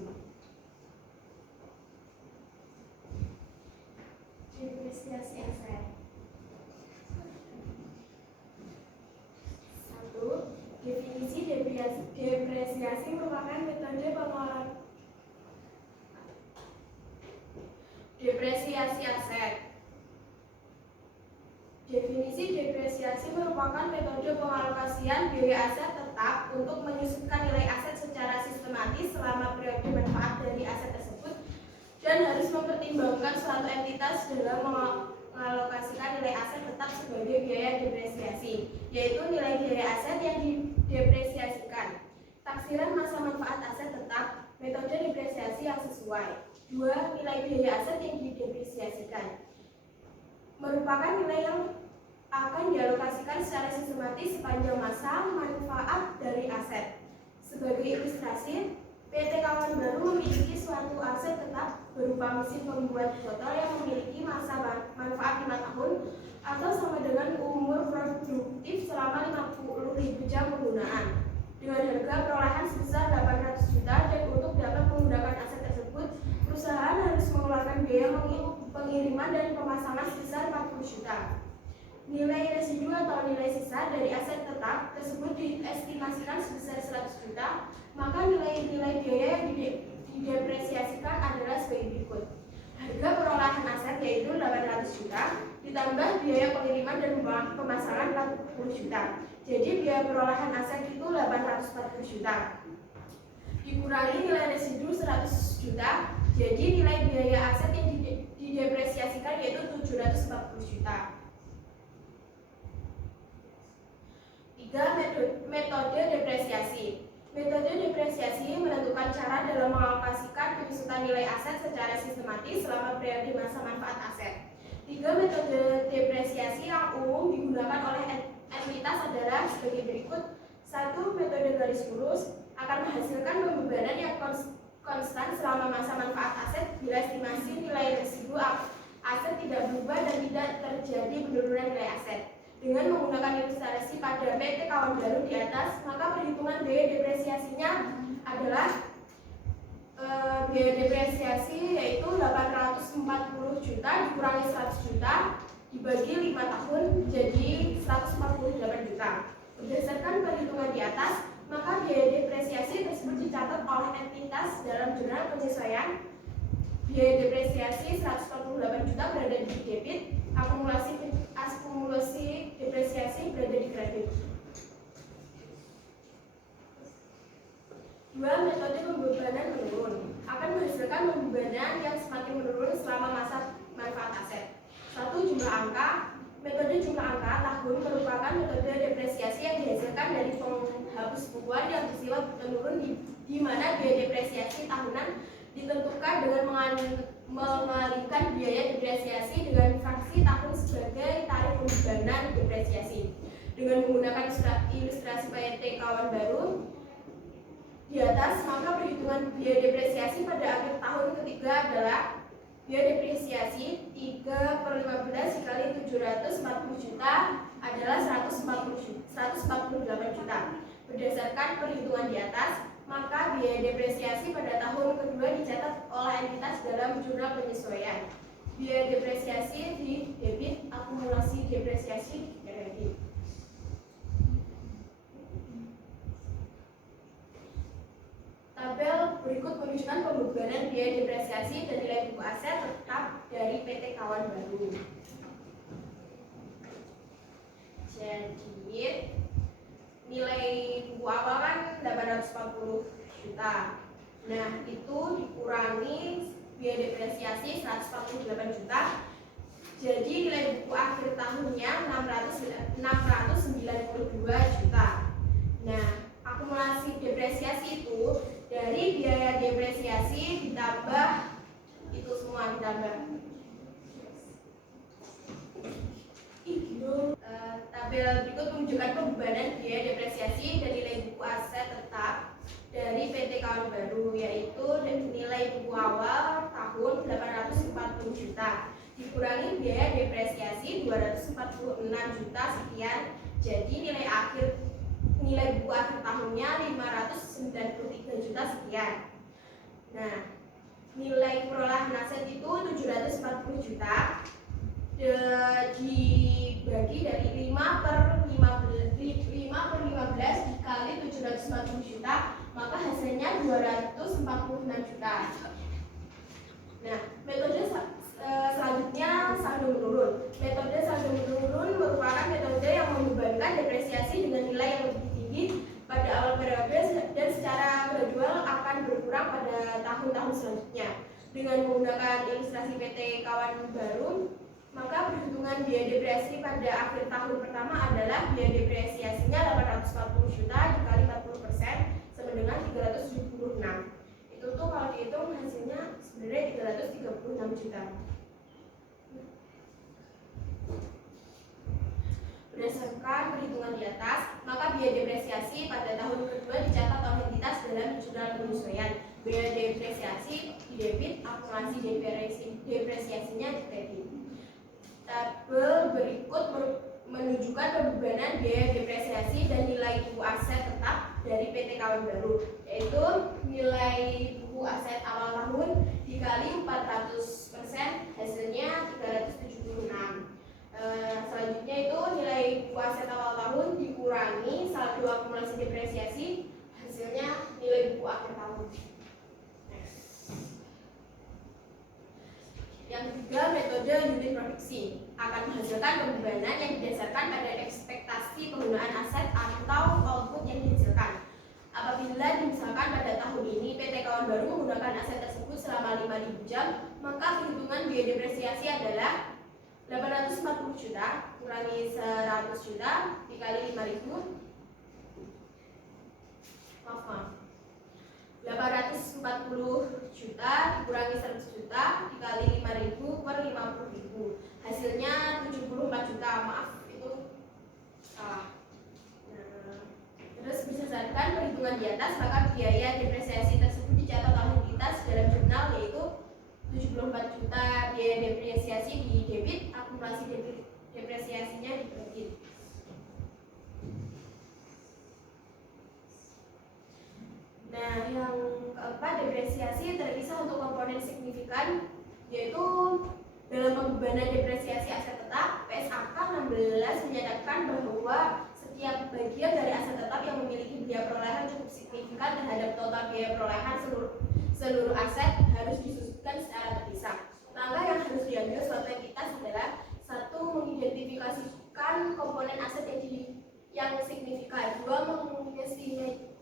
Depresiasi aset. 1. Definisi depresiasi merupakan metode pengelolaan depresiasi aset. Definisi depresiasi merupakan metode pengalokasian biaya aset tetap untuk menyusutkan nilai aset secara sistematis selama periode manfaat dari aset tersebut dan harus mempertimbangkan suatu entitas dalam mengalokasikan nilai aset tetap sebagai biaya depresiasi, yaitu nilai biaya aset yang didepresiasikan. Taksiran masa manfaat aset tetap, metode depresiasi yang sesuai. 2. Nilai biaya aset yang didepresiasikan merupakan nilai yang akan dialokasikan secara sistematis sepanjang masa manfaat dari aset. Sebagai ilustrasi, PT Kawan Baru memiliki suatu aset tetap berupa mesin pembuat botol yang memiliki masa manfaat 5 tahun atau sama dengan umur produktif selama 50.000 jam penggunaan dengan harga perolehan sebesar 800 juta, dan untuk dapat menggunakan aset tersebut perusahaan harus mengeluarkan biaya pengiriman dan pemasangan sebesar 40 juta. Nilai residu atau nilai sisa dari aset tetap tersebut diestimasikan sebesar 100 juta, maka nilai-nilai biaya yang didepresiasikan adalah sebagai berikut. Harga perolehan aset yaitu 800 juta, ditambah biaya pengiriman dan pemasangan 40 juta. Jadi biaya perolehan aset itu 840 juta. Dikurangi nilai residu 100 juta, jadi nilai biaya aset yang didepresiasikan yaitu 740 juta. 3. Metode depresiasi. Metode depresiasi menentukan cara dalam mengalokasikan penyusutan nilai aset secara sistematis selama periode masa manfaat aset. 3 metode depresiasi yang umum digunakan oleh entitas adalah sebagai berikut. 1. Metode garis lurus akan menghasilkan pembebanan yang konstan selama masa manfaat aset bila estimasi nilai residu aset tidak berubah dan tidak terjadi penurunan nilai aset. Dengan menggunakan ilustrasi pada PT Kawan Baru di atas, maka perhitungan biaya depresiasinya adalah biaya depresiasi yaitu 840 juta dikurangi 100 juta dibagi 5 tahun jadi 148 juta. Berdasarkan perhitungan di atas, maka biaya depresiasi tersebut dicatat oleh entitas dalam jurnal penyesuaian. Biaya depresiasi 148 juta berada di debit, akumulasi depresiasi berada di kredit. 2. Metode pembebanan menurun akan menghasilkan pembebanan yang semakin menurun selama masa manfaat aset. 1. Jumlah angka. Metode jumlah angka tahun merupakan metode depresiasi yang dihasilkan dari penghapus bukuan yang bersifat menurun di mana biaya depresiasi tahunan ditentukan dengan mengalihkan biaya depresiasi dengan fraksi tahun sebagai tarif pembebanan depresiasi. Dengan menggunakan ilustrasi PT Kawan Baru di atas, maka perhitungan biaya depresiasi pada akhir tahun ketiga adalah biaya depresiasi 3/15 dikali 740 juta adalah 148 juta. Berdasarkan perhitungan di atas, maka biaya depresiasi pada tahun kedua dicatat oleh entitas dalam jurnal penyesuaian. Biaya depresiasi di debit, akumulasi depresiasi di kredit. Tabel berikut menunjukkan pembebanan biaya depresiasi dan nilai buku aset tetap dari PT Kawan Baru. Jadi nilai buku awal kan 840 juta. Nah, itu dikurangi biaya depresiasi 148 juta. Jadi nilai buku akhir tahunnya 692 juta. Nah, akumulasi depresiasi itu dari biaya depresiasi ditambah itu semua ditambah. Tabel berikut menunjukkan pembebanan biaya depresiasi dan nilai buku aset tetap dari PT Kawan Baru, yaitu nilai buku awal tahun 840 juta dikurangi biaya depresiasi 246 juta sekian, jadi nilai buku akhir tahunnya 593 juta sekian. Nah, nilai perolehan aset itu 740 juta dibagi dari 5/15 dikali 740 juta, maka hasilnya 246 juta. Nah, metode selanjutnya saldo menurun. Metode saldo menurun merupakan metode yang membebankan depresiasi dengan nilai yang lebih tinggi pada awal periode dan secara gradual akan berkurang pada tahun-tahun selanjutnya. Dengan menggunakan ilustrasi PT Kawan Baru, maka perhitungan biaya depresiasi pada akhir tahun pertama adalah biaya depresiasinya 840 juta dikali 40% sama dengan 376. Itu tuh kalau dihitung hasilnya sebenarnya 336 juta. Berdasarkan perhitungan di atas, maka biaya depresiasi pada tahun kedua dicatat oleh entitas dalam jurnal penyesuaian. Biaya depresiasi di debit, akumulasi depresiasinya di kredit. Tabel berikut menunjukkan pembebanan biaya depresiasi dan nilai buku aset tetap dari PT Kawan Baru, yaitu nilai buku aset awal tahun dikali 400%, hasilnya 376. Selanjutnya itu nilai buku aset awal tahun dikurangi saldo akumulasi depresiasi, hasilnya nilai buku akhir tahun. Yang ketiga, metode unit produksi akan menghasilkan pembebanan yang didasarkan pada ekspektasi penggunaan aset atau output yang dihasilkan. Apabila misalkan pada tahun ini PT Kawan Baru menggunakan aset tersebut selama 5.000 jam, maka perhitungan biaya depresiasi adalah 840 juta kurangi 100 juta dikali 5.000. 840 juta dikurangi 100 juta dikali 5.000 per 50.000, hasilnya 74 juta. Maaf, itu salah. Terus berdasarkan perhitungan di atas, maka biaya depresiasi tersebut dicatat oleh entitas dalam jurnal, yaitu 74 juta biaya depresiasi di debit, akumulasi depresiasinya di kredit. Nah, yang keempat, depresiasi terpisah untuk komponen signifikan, yaitu dalam pembebanan depresiasi aset tetap, PSAK 16 menyatakan bahwa setiap bagian dari aset tetap yang memiliki biaya perolehan cukup signifikan terhadap total biaya perolehan seluruh aset harus disusunkan secara terpisah. Langkah yang harus diambil suatu entitas adalah: satu, mengidentifikasikan komponen aset yang signifikan; dua,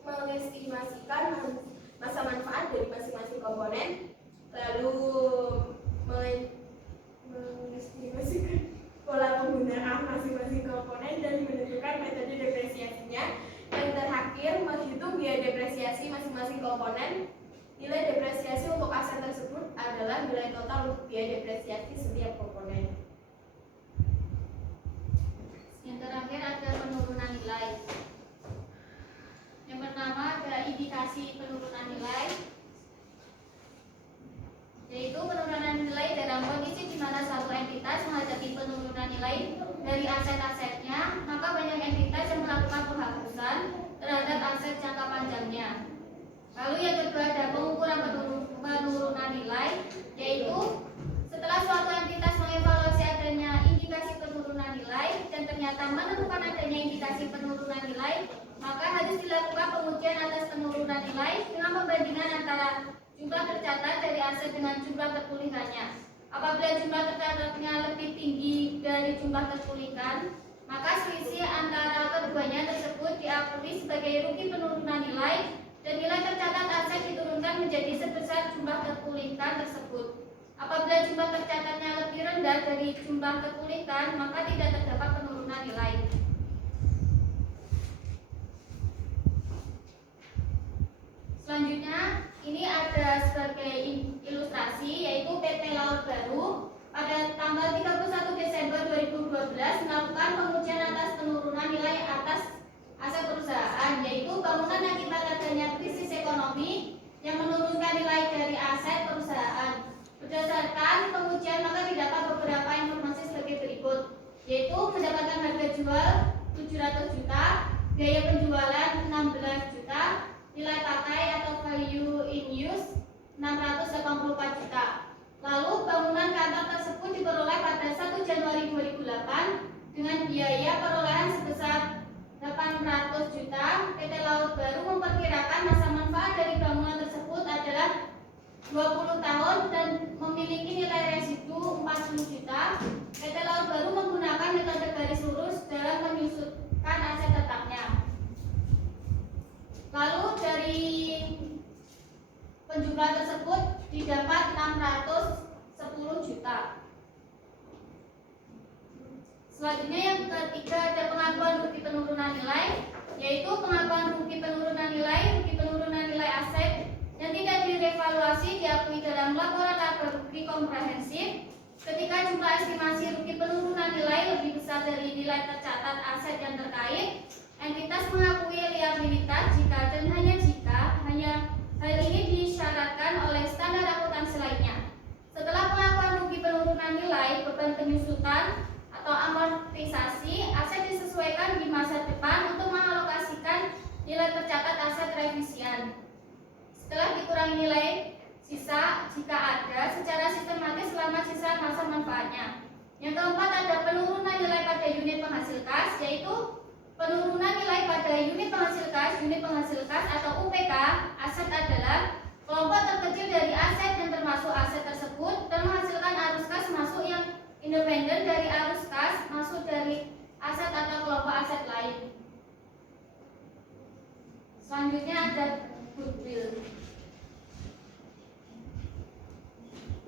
mengestimasikan masa manfaat dari masing-masing komponen, lalu mengestimasikan pola penggunaan masing-masing komponen dan menentukan metode depresiasinya. Yang terakhir, menghitung biaya depresiasi masing-masing komponen. Nilai depresiasi untuk aset tersebut adalah nilai total untuk biaya depresiasi setiap komponen. Yang terakhir ada penurunan nilai. Yang pertama ada indikasi penurunan nilai, yaitu penurunan nilai dalam kondisi di mana suatu entitas menghadapi penurunan nilai dari aset-asetnya, maka banyak entitas yang melakukan penghapusan terhadap aset jangka panjangnya. Lalu yang kedua ada pengukuran penurunan nilai, yaitu setelah suatu entitas mengevaluasi adanya indikasi penurunan nilai dan ternyata menemukan adanya indikasi penurunan nilai, maka harus dilakukan pengujian atas penurunan nilai dengan pembandingan antara jumlah tercatat dari aset dengan jumlah terpulihkannya. Apabila jumlah tercatatnya lebih tinggi dari jumlah terpulihkan, maka selisih antara keduanya tersebut diakui sebagai rugi penurunan nilai dan nilai tercatat aset diturunkan menjadi sebesar jumlah terpulihkan tersebut. Apabila jumlah tercatatnya lebih rendah dari jumlah terpulihkan, maka tidak terdapat penurunan nilai. Selanjutnya, ini ada sebagai ilustrasi, yaitu PT Laut Baru pada tanggal 31 Desember 2012 melakukan pengujian atas penurunan nilai atas aset perusahaan, yaitu bangunan akibat adanya krisis ekonomi yang menurunkan nilai dari aset perusahaan. Berdasarkan pengujian, maka didapat beberapa informasi sebagai berikut, yaitu mendapatkan harga jual 700 juta, biaya penjualan 16 juta, nilai pakai atau value in use 684 juta. Lalu bangunan kantor tersebut diperoleh pada 1 Januari 2008 dengan biaya perolehan sebesar 800 juta. PT Laut Baru memperkirakan masa manfaat dari bangunan tersebut adalah 20 tahun dan memiliki nilai residu 40 juta. PT Laut Baru menggunakan metode garis lurus dalam menyusunkan aset tetapnya. Lalu dari penjumlahan tersebut didapat 610 juta. Selanjutnya yang ketiga ada pengakuan rugi penurunan nilai, yaitu pengakuan rugi penurunan nilai aset yang tidak direvaluasi diakui dalam laporan laba rugi komprehensif ketika jumlah estimasi rugi penurunan nilai lebih besar dari nilai tercatat aset yang terkait. Entitas mengakui Yang keempat ada penurunan nilai pada unit penghasil kas, yaitu penurunan nilai pada unit penghasil kas atau UPK aset adalah kelompok terkecil dari aset yang termasuk aset tersebut dan menghasilkan arus kas masuk yang independen dari arus kas masuk dari aset atau kelompok aset lain. Selanjutnya ada goodwill.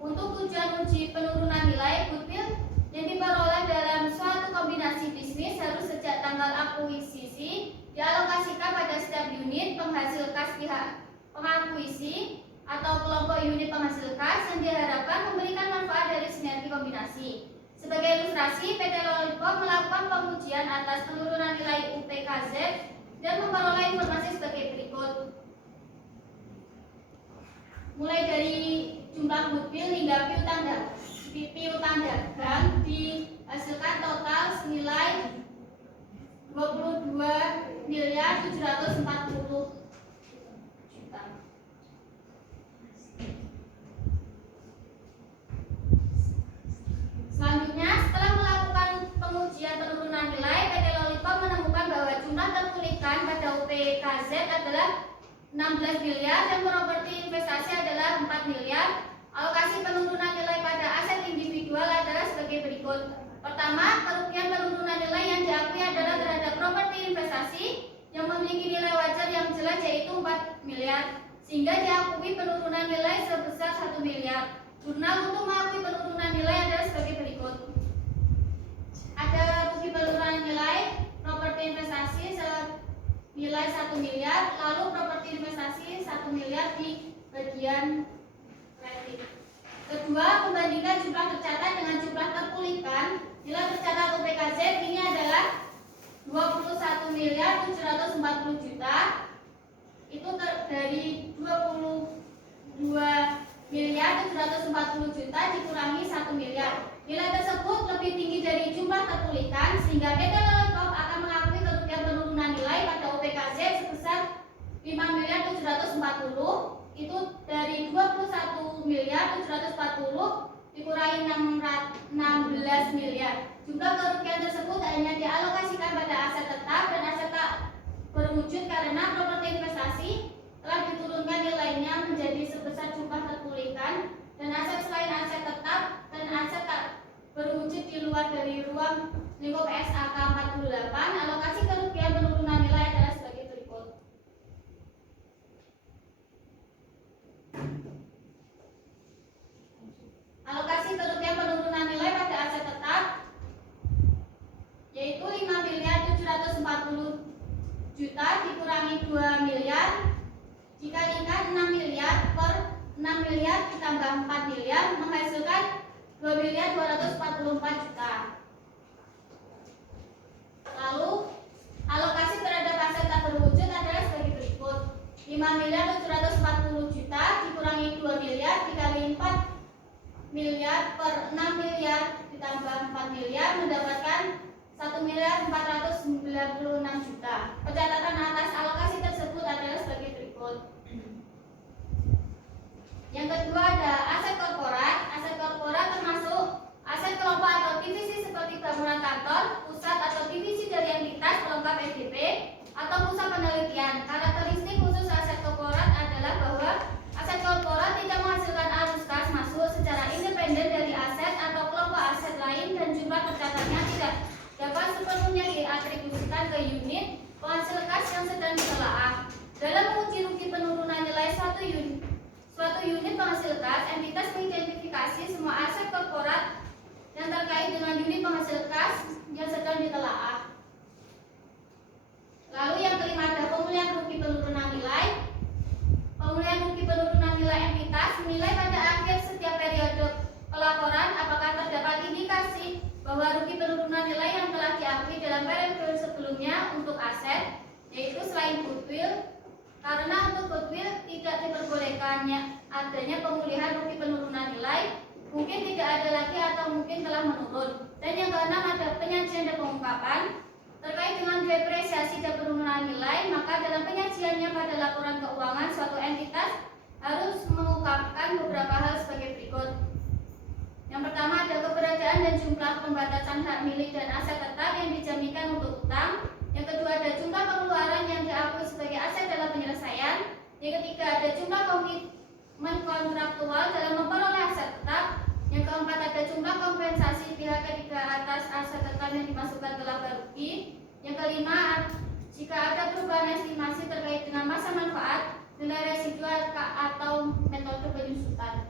Untuk tujuan uji penurunan nilai, goodwill yang diperoleh dalam suatu kombinasi bisnis harus sejak tanggal akuisisi dialokasikan pada setiap unit penghasil kas pihak pengakuisi atau kelompok unit penghasil kas yang diharapkan memberikan manfaat dari sinergi kombinasi. Sebagai ilustrasi, PT Lollipop melakukan pengujian atas penurunan nilai UPKZ dan memperoleh informasi sebagai berikut. Mulai dari jumlah goodwill hingga piutang dagang dihasilkan total senilai 22.740 juta. Selanjutnya, setelah melakukan pengujian penurunan nilai, PT Lollipop menemukan bahwa jumlah terpulihkan pada UPKZ adalah 16 miliar dan properti investasi adalah 4 miliar. Alokasi penurunan nilai pada aset individual adalah sebagai berikut. Pertama, kerugian penurunan nilai yang diakui adalah terhadap properti investasi yang memiliki nilai wajar yang jelas yaitu 4 miliar, sehingga diakui penurunan nilai sebesar 1 miliar. Jurnal untuk mengakui penurunan nilai adalah sebagai berikut. Ada rugi penurunan nilai properti investasi senilai 1 miliar, lalu properti investasi 1 miliar di bagian kredit. Kedua, membandingkan jumlah tercatat dengan jumlah terpulihkan. Nilai tercatat UPKZ ini adalah 21.740 juta. Itu dari 22.740 juta dikurangi 1 miliar. Nilai tersebut lebih tinggi dari jumlah terpulihkan sehingga PT Lollipop akan mengakui kerugian penurunan nilai pada UPKZ sebesar 5.740. Itu dari 21.740 dikurangi 16 miliar. Jumlah kerugian tersebut hanya dialokasikan pada aset tetap dan aset tak berwujud karena properti investasi telah diturunkan nilainya menjadi sebesar jumlah terpulihkan dan aset selain aset tetap dan aset tak berwujud di luar dari ruang lingkup SAK 48. Alokasi kerugian penurunan nilai adalah sebagai berikut. Alokasi kerugian penurunan nilai pada aset tetap yaitu 5.740 juta dikurangi 2 miliar dikalikan 6 miliar per 6 miliar ditambah 4 miliar menghasilkan 2.244 juta. Lalu alokasi terhadap aset tak berwujud adalah sebagai berikut. 5.740 juta dikurangi 2 miliar dikali 4 miliar per 6 miliar ditambah 4 miliar mendapatkan 1.496 juta. Pencatatan atas alokasi tersebut adalah sebagai berikut. Yang kedua ada aset korporat. Aset korporat termasuk aset kelompok atau divisi seperti bangunan kantor, pusat atau divisi dari entitas pelengkap SDP atau pusat penelitian. Karakteristik khusus aset korporat adalah bahwa aset korporat tidak menghasilkan arus kas masuk secara independen dari aset atau kelompok aset lain dan jumlah tercatatnya tidak dapat sepenuhnya diatribusikan ke unit penghasil kas yang sedang ditelaah. Dalam menguji rugi penurunan nilai suatu unit penghasil kas, entitas mengidentifikasi semua aset korporat yang terkait dengan unit penghasil kas yang sedang ditelaah. Lalu yang kelima ada pemulihan rugi penurunan nilai. Pemulihan rugi penurunan nilai entitas menilai pada akhir setiap periode pelaporan apakah terdapat indikasi bahwa rugi penurunan nilai yang telah diakui dalam periode sebelumnya untuk aset, yaitu selain goodwill, karena untuk goodwill tidak diperbolehkannya adanya pemulihan rugi penurunan nilai, mungkin tidak ada lagi atau mungkin telah menurun. Dan yang keenam ada penyajian dan pengungkapan. Terkait dengan depresiasi dan penurunan nilai, maka dalam penyajiannya pada laporan keuangan suatu entitas harus mengungkapkan beberapa hal sebagai berikut. Yang pertama ada keberadaan dan jumlah pembatasan hak milik dan aset tetap yang dijaminkan untuk utang. Yang kedua ada jumlah pengeluaran yang diakui sebagai aset dalam penyelesaian. Yang ketiga ada jumlah komitmen kontraktual dalam memperoleh aset tetap. Yang keempat ada jumlah kompensasi pihak ketiga atas aset tetap yang dimasukkan ke laba rugi. Yang kelima, jika ada perubahan estimasi terkait dengan masa manfaat, nilai residual atau metode penyusutan.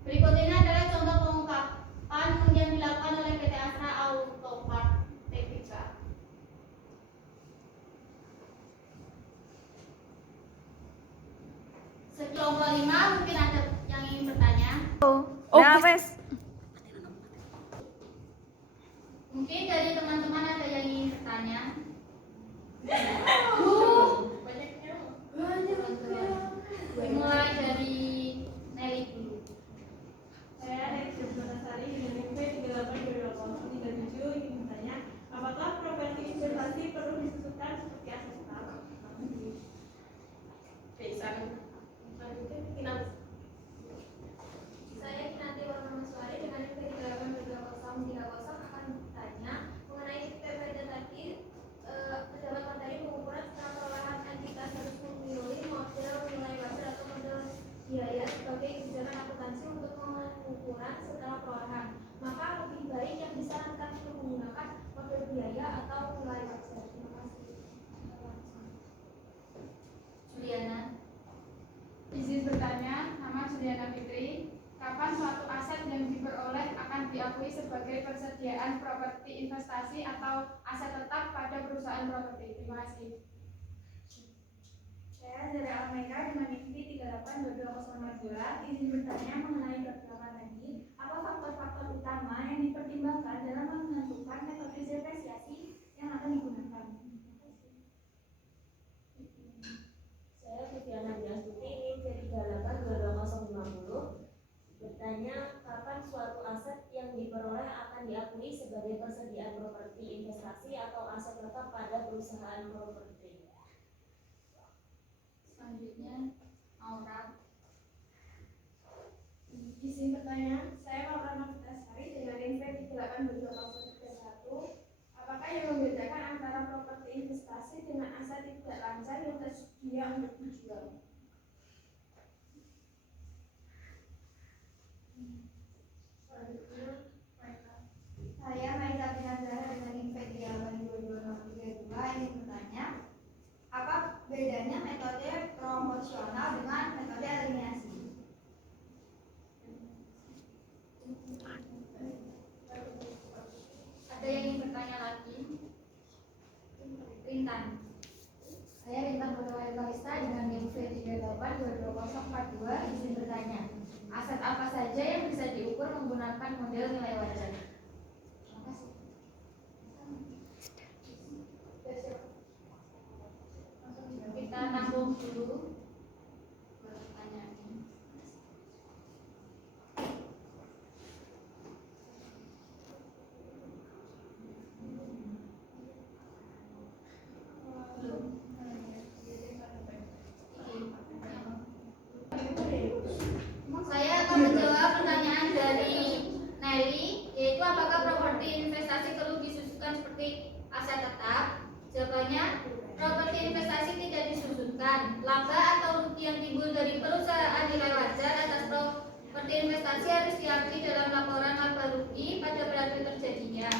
Berikut ini adalah contoh pengungkapan yang dilakukan oleh PT Astra Autopart Tbk. Sekelompok 5 mungkin ada yang ingin bertanya. Mungkin dari teman-teman ada yang ingin bertanya. Mulai dari Nelly dulu. Saya Nelly Jabonasari dengan NIP 382037 ingin bertanya, apakah properti investasi perlu disusutkan seperti aset tetap? Saya Kinanti Warnamaswari dengan NIP 382030 akan bertanya mengenai PPT tadi. Pejabat materi pengukuran setelah perolehan entitas harus memilih model nilai wajar atau model biaya sebagai kebijakan akuntansi untuk pengukuran setelah perolehan. Maka lebih baik yang disarankan untuk menggunakan model biaya atau nilai wajar. Terima kasih. Juliana. Izin bertanya, nama Juliana Fitri. Kapan suatu aset yang diperoleh akan diakui sebagai persediaan properti investasi atau aset tetap pada perusahaan properti? Terima kasih. Saya dari Almega dengan NIP 382202 izin bertanya mengenai perkembangan tadi. Apa faktor-faktor utama yang dipertimbangkan dalam menentukan metode depresiasi yang akan digunakan? Saya Viviana Diastuti, NIP 382250 bertanya kapan suatu aset yang diperoleh akan diakui sebagai persediaan properti investasi atau aset tetap pada perusahaan properti. Selanjutnya Aura. Izin bertanya, saya Laura Novitasari dengan NIP 382031. Apakah yang membedakan antara properti investasi dengan aset tidak lancar yang tersedia untuk dijual? Saya Maisa Pinazara dengan NIP 382232 ingin bertanya, apa bedanya metode proporsional dengan metode eliminasi? Ada yang ingin bertanya lagi? Rintan. Saya Rintan Putrawati Kalista dengan NIP 382242 izin bertanya, aset apa saja yang bisa diukur menggunakan model nilai wajar? Terima kasih. Kita tampung dulu pertanyaannya. Saya akan menjawab pertanyaan dari Nelly, yaitu apakah properti investasi perlu disusunkan seperti aset tetap? Jawabannya, properti investasi tidak disusutkan. Laba atau rugi yang timbul dari perusahaan nilai wajar atas properti investasi harus diakui dalam laporan laba rugi pada periode terjadinya.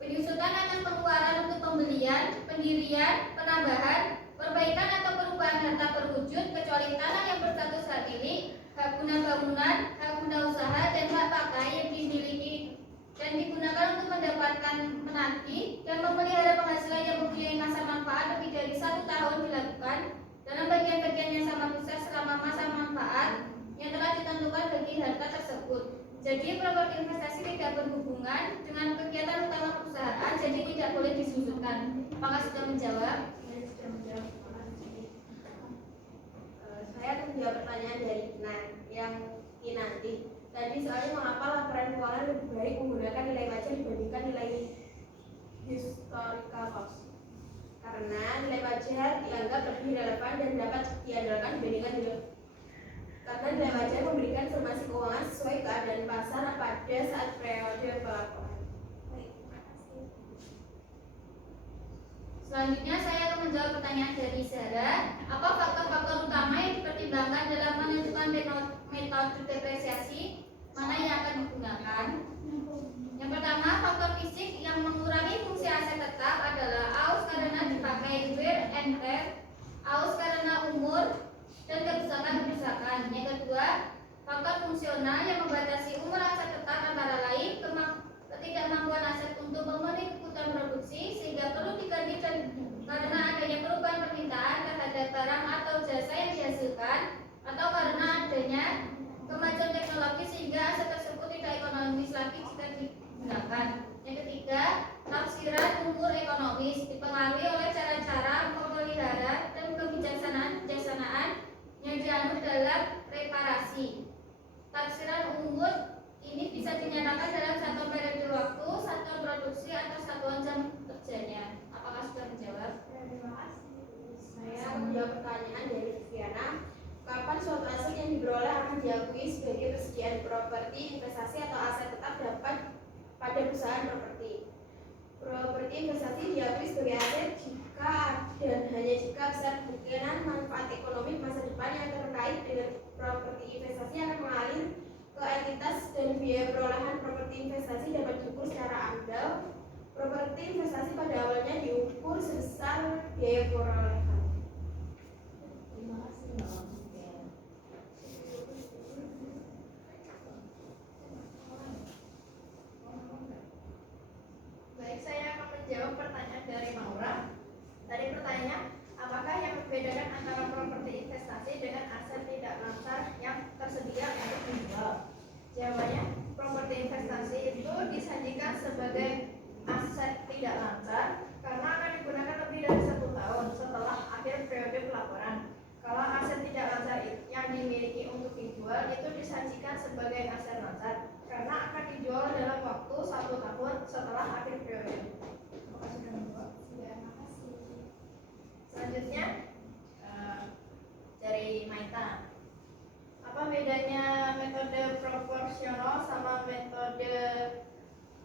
Penyusutan atas pengeluaran untuk pembelian, pendirian, penambahan, perbaikan atau perubahan harta berwujud kecuali tanah yang berstatus hak milik, hak guna bangunan, hak guna usaha, dan hak pakai yang dimiliki dan digunakan untuk mendapatkan menagih dan memelihara penghasilan yang mempunyai masa manfaat lebih dari 1 tahun dilakukan dalam bagian-bagian yang sama besar selama masa manfaat yang telah ditentukan bagi harta tersebut. Jadi properti investasi tidak berhubungan dengan kegiatan utama perusahaan, jadi tidak boleh disusutkan. Apakah sudah menjawab? Saya akan menjawab pertanyaan dari Kinanti. Tadi soalnya mengapa laporan keuangan lebih baik menggunakan nilai wajar dibandingkan nilai historical loss? Karena nilai wajar dianggap lebih relevan dan dapat diandalkan dibandingkan nilai karena nilai wajar memberikan informasi keuangan sesuai keadaan pasar pada saat periode pelaporan. Baik, terima kasih. Selanjutnya saya akan menjawab pertanyaan dari Zara. Apa faktor-faktor utama yang dipertimbangkan dalam menentukan metode depresiasi mana yang akan digunakan? Yang pertama, faktor fisik yang mengurangi fungsi aset tetap adalah aus karena dipakai wear and tear, aus karena umur dan kerusakan. Yang kedua, faktor fungsional yang membatasi umur aset tetap antara lain ketidakmampuan aset untuk memenuhi kebutuhan produksi sehingga perlu diganti karena adanya perubahan permintaan terhadap barang atau jasa yang dihasilkan, atau karena adanya kemajuan teknologi sehingga aset tersebut tidak ekonomis lagi jika digunakan. Yang ketiga, tafsiran umur ekonomis dipengaruhi oleh cara-cara memelihara dan kebijaksanaan yang dianut dalam reparasi. Tafsiran umur ini bisa dinyatakan dalam satuan periode waktu, satuan produksi, atau satuan jam kerjanya. Apakah sudah menjawab? Terima kasih. Saya menjawab pertanyaan dari Viviana. Kapan suatu aset yang diperoleh akan diakui sebagai persediaan properti investasi atau aset tetap dapat pada perusahaan properti? Properti investasi diakui sebagai aset jika dan hanya jika besar kemungkinan manfaat ekonomi masa depan yang terkait dengan properti investasi akan mengalir ke entitas dan biaya perolehan properti investasi dapat diukur secara andal. Properti investasi pada awalnya diukur sebesar biaya perolehan. Terima kasih. Baik, saya akan menjawab pertanyaan dari Maura. Tadi pertanyaannya, apakah yang membedakan antara properti investasi dengan aset tidak lancar yang tersedia untuk dijual? Jawabannya, properti investasi itu disajikan sebagai aset tidak lancar karena akan digunakan lebih dari 1 tahun setelah akhir periode pelaporan. Kalau aset tidak lancar yang dimiliki untuk dijual itu disajikan sebagai aset lancar karena akan dijual dalam waktu 1 tahun setelah akhir periode. Apakah sudah menjawab? Terima kasih. Selanjutnya dari Maita, apa bedanya metode proporsional sama metode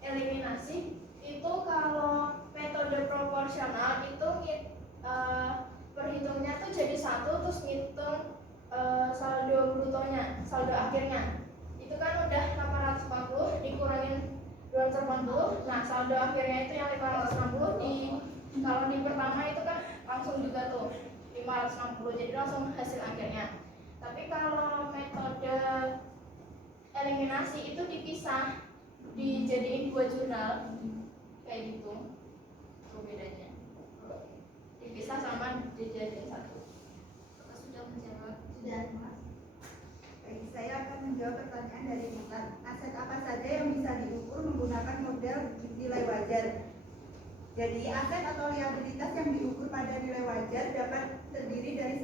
eliminasi? Itu kalau metode proporsional itu perhitungnya tuh jadi 1 terus ngitung saldo brutonya, saldo akhirnya. Itu kan udah 840 dikurangin 280. Nah, saldo akhirnya itu yang 560 kalau di pertama itu kan langsung juga tuh 560, jadi langsung hasil akhirnya. Tapi kalau metode eliminasi itu dipisah, dijadiin 2 jurnal kayak gitu. Itu bedanya. Dipisah sama dijadiin 1. Apakah sudah menjawab? Sudah, Mas. Baik, saya akan menjawab pertanyaan dari Intan. Aset apa saja yang bisa diukur menggunakan model nilai wajar? Jadi aset atau liabilitas yang diukur pada nilai wajar dapat terdiri dari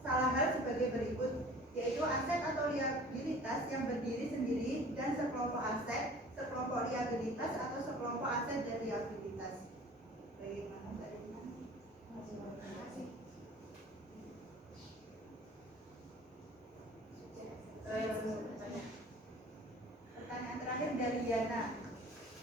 salah hal sebagai berikut, yaitu aset atau liabilitas yang berdiri sendiri dan sekelompok aset, sekelompok liabilitas atau sekelompok aset dan liabilitas. Bagaimana Mbak Rina? Pertanyaan terakhir dari Yana.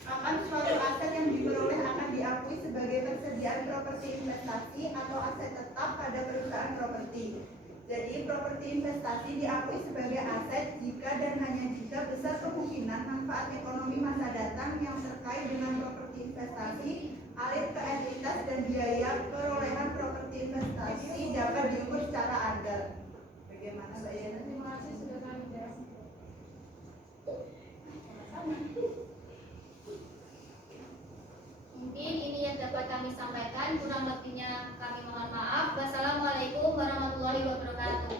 Kapan suatu aset yang diperoleh akan diakui sebagai persediaan properti investasi atau aset tetap pada perusahaan properti? Jadi properti investasi diakui sebagai aset jika dan hanya jika besar kemungkinan manfaat ekonomi masa datang yang terkait dengan properti investasi, alir ke entitas dan biaya perolehan properti investasi dapat diukur secara andal. Bagaimana Mbak Yana? Terima kasih sudah kami jawab. Mungkin ini yang dapat kami sampaikan, kurang lebihnya kami mohon maaf. Wassalamualaikum warahmatullahi wabarakatuh.